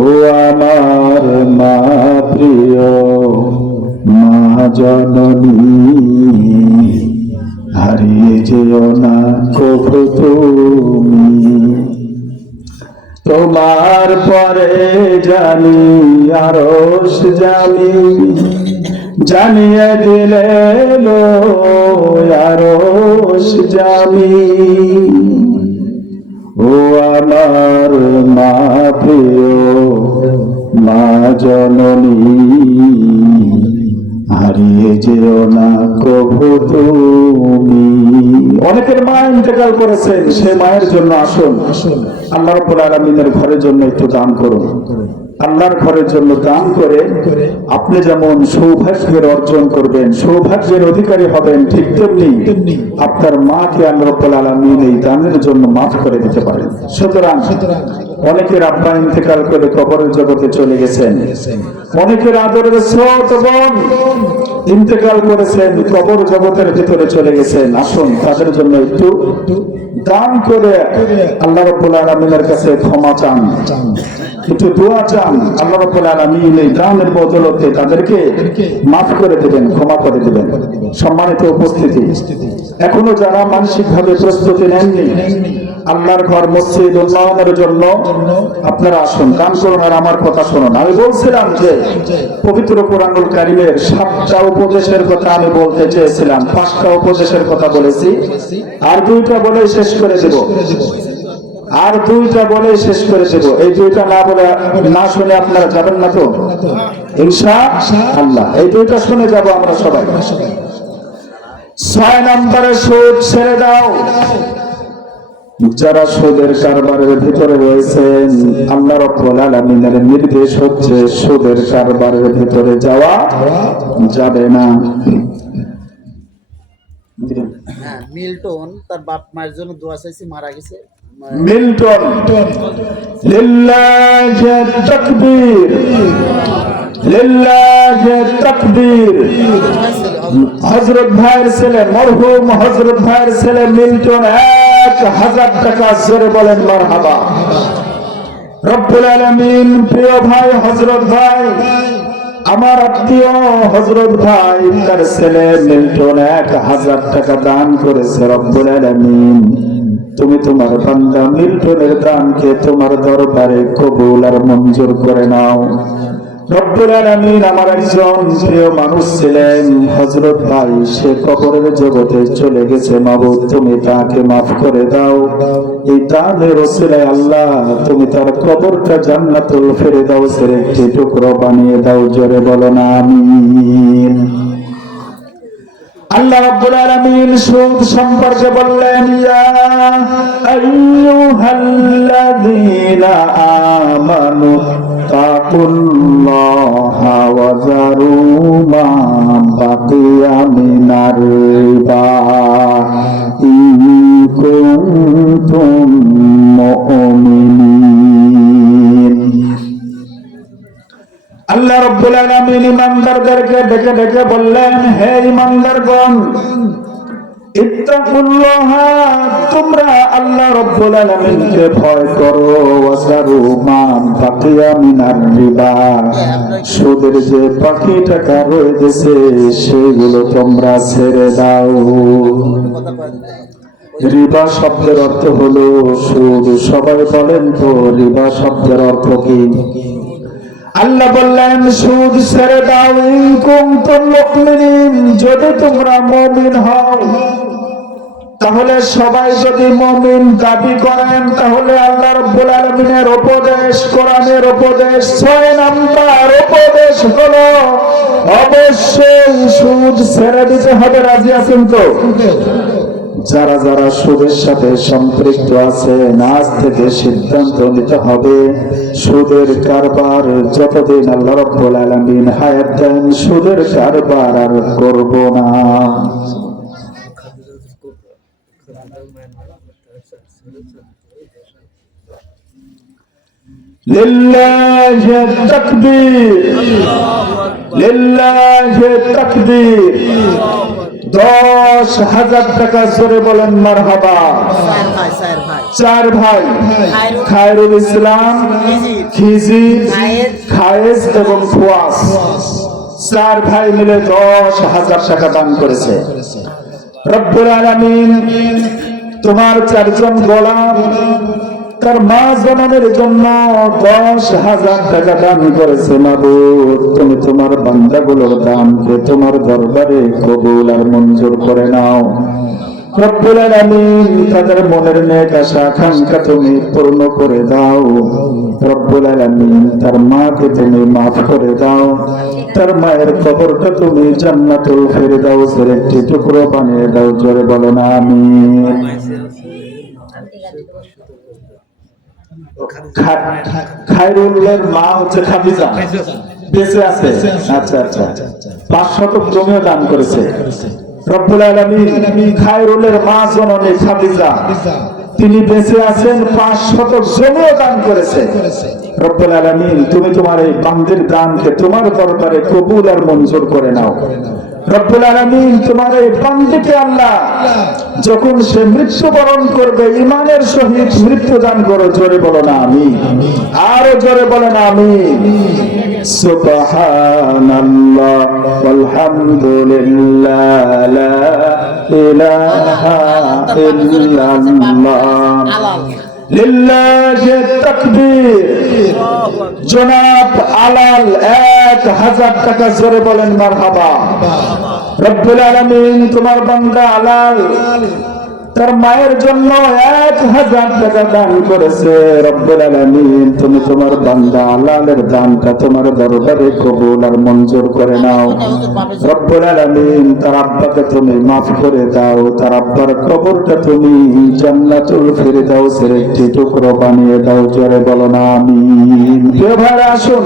ও আমার মা প্রিয় মা জননী, হারিয়ে যেও না কভু তুমি। তোমার পরে জানি আরশ জানি, জানিয়ে দিলে লো আরশ জানি। ও আমার মা প্রিয় মা জননী, হারিয়ে যেও না কভু তুমি। অনেকের মা ইন্তেকাল করেছেন, সে মায়ের জন্য আসুন আল্লাহ রাব্বুল আলামিনের ঘরের জন্য একটু দান করুন। আল্লাহর ঘরের জন্য দান করে আপনি যেমন সৌভাগ্যের অর্জন করবেন, সৌভাগ্যের অধিকারী হবেন, ঠিক তেমনি আপনার মাকে আল্লাহ রাব্বুল আলামিন এই দানের জন্য মাফ করে দিতে পারেন। সুতরাং অনেকের আব্বা ইন্তেকাল করে কবরের জগতে চলে গেছেন, অনেকের আদরের ছোট বোন ইন্তেকাল করেছেন, কবর জগতের ভিতরে চলে গেছেন। আসুন তাদের জন্য একটু দান করে আল্লাহ রাব্বুল আলামিনের কাছে ক্ষমা চান, একটু দোয়া চান। আল্লাহ রাব্বুল আলামিন এই দানের বদলতে তাদেরকে মাফ করে দেবেন, ক্ষমা করে দেবেন। সম্মানিত উপস্থিতি, এখনো যারা মানসিকভাবে প্রস্তুতি নেননি আল্লাহর ঘর মসজিদ উন্নয়নের জন্য, আপনারা আসুন, কান করুন আর আমার কথা শুনুন। আমি বলছিলাম যে পবিত্র কোরআনুল কারীমের 7টা উপদেশের কথা আমি বলতে চেয়েছিলাম, 5টা উপদেশের কথা বলেছি, আর 2টা বলে শেষ করে দেব, আর 2টা বলে শেষ করে দেব। এই 2টা না বলে না শুনে আপনারা যাবেন না তো ইনশাআল্লাহ। এই 2টা শুনে যাব আমরা সবাই। 6 নম্বরে সুদ ছেড়ে দাও। যারা সুদের কারবারের ভিতরে রয়েছেন, আল্লাহ রাব্বুল আলামিনের নির্দেশ হচ্ছে সুদের কারবারের ভিতরে যাওয়া যাবে না। মিল্টন তার বাপ মায়ের জন্য দোয়া চাইছে, মারা গেছে। মিল্টন, লিল্লাহি তাকবীর, লিল্লাহি তাকবীর। হযরত ভাইয়ের ছেলে, মরহুম হযরত ভাইয়ের ছেলে মিল্টন 1000 টাকা জোরে বলেন মারহাবা। রব্বুল আলামিন প্রিয় ভাই হযরত ভাই, আমার আত্মীয় হযরত ভাই, তার ছেলে মিল্টন 1000 টাকা দান করেছে। রব্বুল আলামিন তুমি তোমার বান্দা মিল্টনের দানকে তোমার দরবারে কবুল আর মঞ্জুর করে নাও। রব্বুল আলামিন আমার একজন প্রিয় মানুষ ছিলেন হযরত ভাই, সে কবরের জগতে চলে গেছে। মাবুদ তুমি তাকে মাফ করে দাও। এই দানের ওসিলায় আল্লাহ তুমি তার কবরটা জান্নাতুল ফেরদাউসের একটি টুকরো বানিয়ে দাও। জোরে বলো না আমিন। আল্লাহ রাব্বুল আলামিন সুদ সম্পর্কে বললেন, ইয়া আইয়ুহাল্লাযীনা আমানু তাকুল্লাহা ওয়া যারু মা বাকিয়া মিনার রিবা ইন কুনতুম মুমিনিন। আল্লাহ রাব্বুল আলামিন ইমানদারদেরকে ডেকে ডেকে বললেন, হে ইমানদারগণ, ইত্তাকুল্লাহ, তোমরা আল্লাহ রাব্বুল আলামিনকে ভয় করো। ওয়াজারু মা বাকিয়া মিনার রিবা, সুদের যে বাকি টাকা রয়ে গেছে সেগুলো তোমরা ছেড়ে দাও। রিবা শব্দের অর্থ হলো সুদ। সবাই বলেন তো রিবা শব্দের অর্থ কি? আল্লাহ বললেন সুদ ছেড়ে দাও। ইন কুনতুম মুমিনিন, যদি তোমরা মুমিন হও। তাহলে সবাই যদি মুমিন দাবি করেন, তাহলে আল্লাহ রাব্বুল আলামিনের উপদেশ উপদেশ, কোরআনের উপদেশ, 6 নাম্বার উপদেশ হলো অবশ্যই সুদ ছেড়ে দিতে হবে। রাজি আছেন তো? যারা যারা সুদের সাথে সম্পৃক্ত আছে, আজ থেকে সিদ্ধান্ত নিতে হবে সুদের কারবার যতদিন আল্লাহ রাব্বুল আলামিন হায়াত দেন, সুদের কারবার আর করব না। লিল্লাহি তাকবীর, লিল্লাহি তাকবীর। 10,000 টাকা জোরে বলেন মারহাবা। চার ভাই, খায়রুল ইসলাম, খিজির, খায়েজ এবং ফুয়াস, 4 ভাই মিলে 10,000 টাকা দান করেছে। রব্বুল আলামিন তোমার 4 জন গোলাম তার মা জনমের জন্য 10,000 টাকা দান করেছে। মাবুদ, তুমি তোমার বান্দাগুলোর দানকে তোমার দরবারে কবুল আর মঞ্জুর করে নাও। রব্বুল আলামিন তাদের মনের নেক আশা আকাঙ্ক্ষা তুমি পূর্ণ করে দাও। রব্বুল আলামিন তার মাকে তুমি মাফ করে দাও। তার মায়ের কবরটা তুমি জান্নাতুল ফেরদাউসের একটি টুকরো বানিয়ে দাও। জোরে বলো না আমিন। খায়রুলের মা হচ্ছে খাদিজা, বেঁচে আছে। আচ্ছা আচ্ছা, 5 শতক জমিও দান করেছে। রব্বুল আলামিন খায়রুলের মা জননী খাদিজা, তিনি বেঁচে আছেন, 5 শতক জমিও দান করেছে। রব্বুল আলামিন তুমি তোমার এই বান্দির দানকে তোমার দরবারে কবুল আর মঞ্জুর করে নাও। রব্বুল আলামিন তোমার এই বান্দিকে আল্লাহ যখন সে মৃত্যুবরণ করবে ঈমানের সহিত মৃত্যু দান করো। জোরে বলো না আমিন, আরো জোরে বলো না আমিন। সুবহানাল্লাহ ওয়ালহামদুলিল্লাহ লা ইলাহা ইল্লাল্লাহ লিল্লাহি তাকবীর। জনাব আলাল 1000 টাকা জোরে বলেন মারহাবা। রব্বুল আলামিন তোমার বান্দা আলাল তার মায়ের জন্য 1000 টাকা দান করেছে। রব্বুল আলামিন তুমি তোমার বান্দা আলালের দানটা তোমার দরবারে কবুল আর মঞ্জুর করে নাও। রব্বুল আলামিন তার আব্বাকে তুমি মাফ করে দাও। তার আব্বার কবরটা তুমি জান্নাতুল ফেরদাউসের একটি টুকরো বানিয়ে দাও। জোরে বলো না আমিন। প্রিয় ভাইরা আসুন,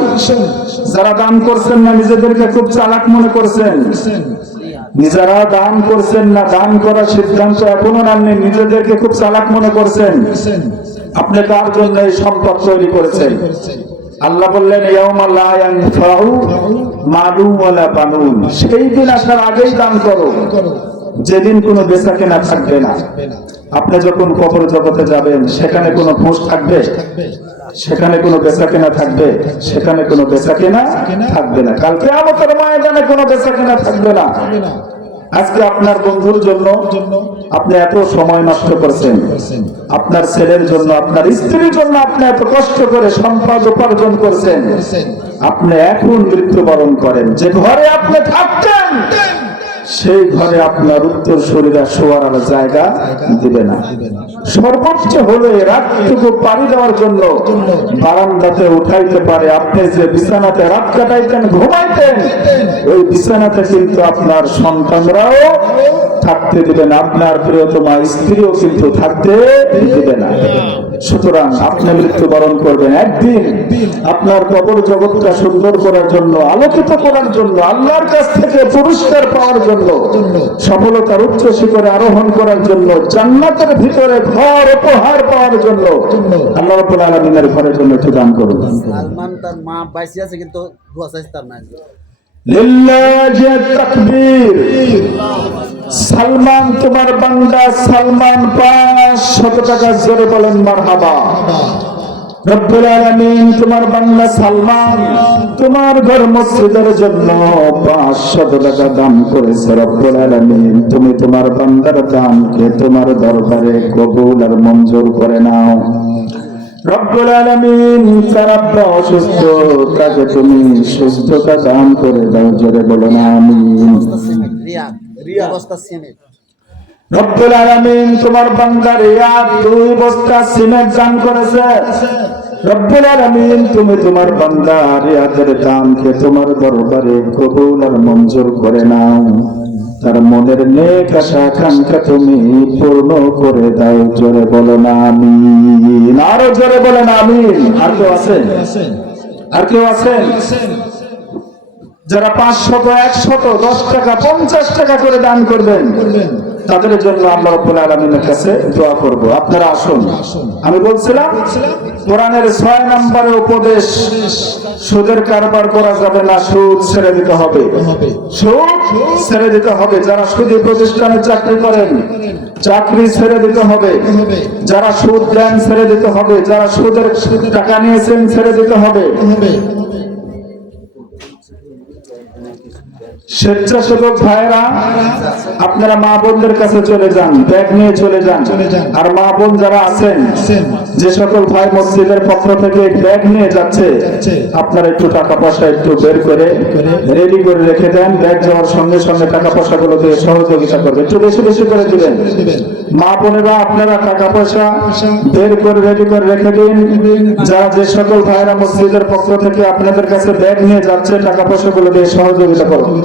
যারা দান করছেন না নিজেদেরকে খুব চালাক মনে করছেন, নিজেরা দান করছেন না, দান করার সিদ্ধান্ত এখনো নেননি, নিজেদেরকে খুব চালাক মনে করছেন। আপনি কার জন্য এই সম্পদ তৈরি করেছেন? আল্লাহ বললেন ইয়াউমা লা ইয়ানফাউ মালুন ওয়ালা বানুন, সেই দিন আসার আগেই দান করো যেদিন কোনো বেচাকেনা থাকবে না। আপনি যখন কবর জগতে যাবেন সেখানে কোনো ঘুষ থাকবে? সেখানে কোনো বেচাকেনা থাকবে? সেখানে কোনো বেচাকেনা থাকবে না। কাল কিয়ামতের ময়দানে কোনো বেচাকেনা থাকবে না। আজকে আপনার বন্ধুর জন্য আপনি এত সময় নষ্ট করছেন, আপনার ছেলের জন্য, আপনার স্ত্রীর জন্য আপনি এত কষ্ট করে সম্পদ উপার্জন করছেন, আপনি এখন মৃত্যুবরণ করেন, যে ঘরে আপনি থাকতেন সেই ঘরে আপনার উত্তর শরীরা শোয়ার জায়গা দিবে না। সর্বোচ্চ হলে রাতটুকু পাড়ি দেওয়ার জন্য বারান্দাতে উঠাইতে পারে। আপনি যে বিছানাতে রাত কাটাইতেন, ঘুমাইতেন, ওই বিছানাতে কিন্তু আপনার সন্তানরাও থাকতে দিবে না, আপনার প্রিয়তমা স্ত্রীও কিন্তু থাকতে দিবে না। সুতরাং আপনি মৃত্যুবরণ করবেন একদিন। আপনার কবর জগৎটা সুন্দর করার জন্য, আলোকিত করার জন্য, আল্লাহর কাছ থেকে পুরস্কার পাওয়ার জন্য, সফলতার উচ্চ শিখরে আরোহণ করার জন্য, জান্নাতের ভিতরে ঘর উপহার পাওয়ার জন্য আল্লাহ রাব্বুল আলামিনের ঘরের জন্য একটু দান করুন। সালমান তার মা বাইসে আছে কিন্তু দোয়া চাইছে তার না। লিল্লাহি তাকবীর। সালমান তোমার বান্দা সালমান 500 টাকা জোরে বলেন মারহাবা। রব্বুল আলামিন তোমার বান্দা সালমান তোমার ঘর মসজিদের জন্য 500 টাকা দান করেছে। রব্বুল আলামিন তুমি তোমার বান্দার দানকে তোমার দরবারে কবুল আর মঞ্জুর করে নাও। রব্বুল আলামিন তার আব্বা অসুস্থ, তাকে তুমি সুস্থতা দান করে দাও। জোরে বলো না আমিন। রব্বুল আলামিন তোমার বান্দার 2 বস্তা সিমেন্ট দান করেছে। রব্বুল আলামিন তুমি তোমার বান্দা রিয়াদের দানকে তোমার দরবারে কবুল আর মঞ্জুর করে নাও। তার মনের নেক আশা আকাঙ্ক্ষা তুমি পূর্ণ করে দাও। জোরে বলো না আমিন, আরো জোরে বলো না আমিন। আর কেউ আছেন? আর কেউ আছেন যারা 500, 100, 10 টাকা, 50 টাকা করে দান করবেন? তাদের জন্য আল্লাহ রাব্বুল আলামিনের কাছে দোয়া করব। আপনারা আসুন। আমি বলছিলাম কোরআনের 6 নম্বরে উপদেশ, সুদের কারবার করা যাবে না, সুদ ছেড়ে দিতে হবে। সুদ ছেড়ে দিতে হবে। যারা সুদী প্রতিষ্ঠানে চাকরি করেন, চাকরি ছেড়ে দিতে হবে। যারা সুদ দেন ছেড়ে দিতে হবে। যারা সুদের টাকা নিয়েছেন ছেড়ে দিতে হবে। স্বেচ্ছাসেবক ভাইরা, আপনারা মা বোনদের কাছে চলে যান, ব্যাগ নিয়ে চলে যান। আর মা বোন যারা আছেন, যে সকল ভাই মসজিদের পক্ষ থেকে ব্যাগ নিয়ে যাচ্ছে, আপনারা একটু টাকা পয়সা একটু বের করে রেডি করে রেখে দেন। ব্যাগ যাওয়ার সঙ্গে সঙ্গে টাকা পয়সা গুলো দিয়ে সহযোগিতা করবে, একটু বেশি বেশি করে দিবেন। মা বোনেরা আপনারা টাকা পয়সা বের করে রেডি করে রেখে দিন। যারা যে সকল ভাইরা মসজিদের পক্ষ থেকে আপনাদের কাছে ব্যাগ নিয়ে যাচ্ছে, টাকা পয়সা গুলো দিয়ে সহযোগিতা করুন।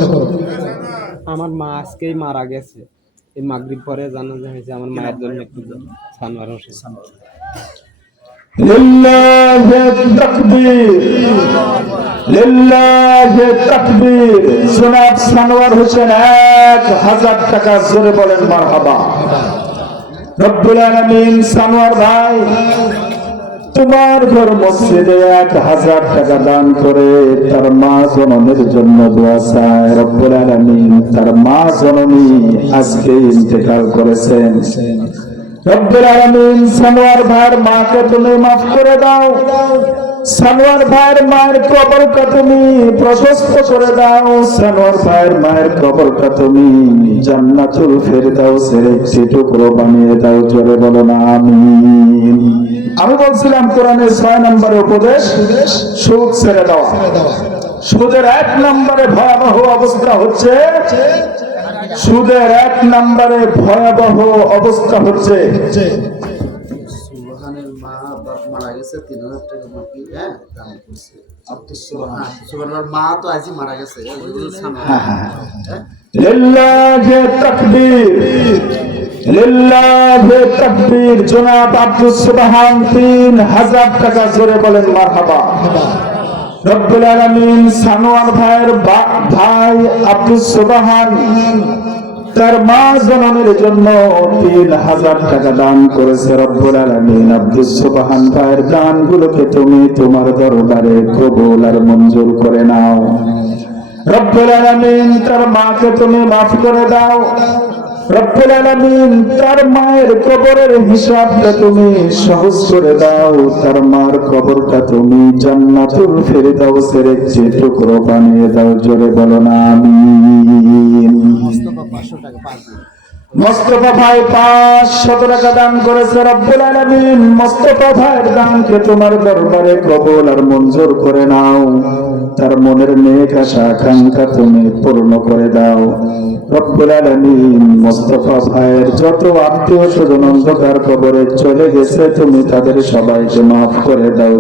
আমার মা আজকেই মারা গেছে। এই মাগরিব পরে জানাজা হয়েছে। আমার মায়ের জন্য একটু সানোয়ার হোসেন। লিল্লাহি তাকবীর, লিল্লাহি তাকবীর। জনাব সানোয়ার হোসেন 1000 টাকা, জোরে বলেন মারহাবা। রব্বুল আলামিন সানোয়ার ভাই তোমার ঘর মসজিদে 1000 টাকা দান করে তার মা জননীর জন্য দোয়া চায়। রব্বুল আলামিন তার মা জননী আজকে ইন্তেকাল করেছেন। রব্বুল আলামিন সানোয়ার ভাইয়ের মাকে তুমি মাফ করে দাও। সানোয়ার ভাইয়ের মায়ের কবরটা তুমি প্রশস্ত করে দাও। সানোয়ার ভাইয়ের মায়ের কবরটা তুমি জান্নাতুল ফেরদাউসের একটি টুকরো বানিয়ে দাও। জোরে বলো না আমিন। আমি বলছিলাম কোরআনের 6 নম্বরে উপদেশ, সুদ ছেড়ে দেওয়া। সুদের 1 নম্বরে ভয়াবহ অবস্থা হচ্ছে, সুদের 1 নম্বরে ভয়াবহ অবস্থা হচ্ছে সুবহানের মা বাপ মারা গেছে, 3000 টাকা বাকি দান করছে। সুবহানের মা তো আজই মারা গেছে। লিল্লাহি তাকবীর, লিল্লাহি তাকবীর। জনাব আব্দুস সুবহান 3000 টাকা, জোরে বলেন মারহাবা। রব্বুল আলামিন সানোয়ার ভাইয়ের ভাই আব্দুস সুবহান তার মা জননীর জন্য 3000 টাকা দান করেছে। রব্বুল আলামিন আব্দুস সুবহান ভাইয়ের দানগুলোকে তুমি তোমার দরবারে কবুল আর মঞ্জুর করে নাও। রব্বুল আলামিন তার মাকে তুমি মাফ করে দাও। রব্বুল আলামিন তার মায়ের কবরের হিসাবটা তুমি সহজ করে দাও। তার মার কবরটা তুমি জান্নাতুল ফেরদাউসের একটি টুকরো বানিয়ে দাও। জোরে বলো না আমিন। মোস্তফা ভাই 500 টাকা দান করেছে। রব্বুল আলামিন মোস্তফা ভাইয়ের দানকে তোমার দরবারে কবুল আর মঞ্জুর করে নাও। তার মনের নেক আশা আকাঙ্ক্ষা তুমি পূর্ণ করে দাও। রব্বুল আলামিন মোস্তফা ভাইয়ের যত আত্মীয় স্বজন অন্ধকার কবরে চলে গেছে, তুমি তাদের সবাইকে মাফ করে দাও।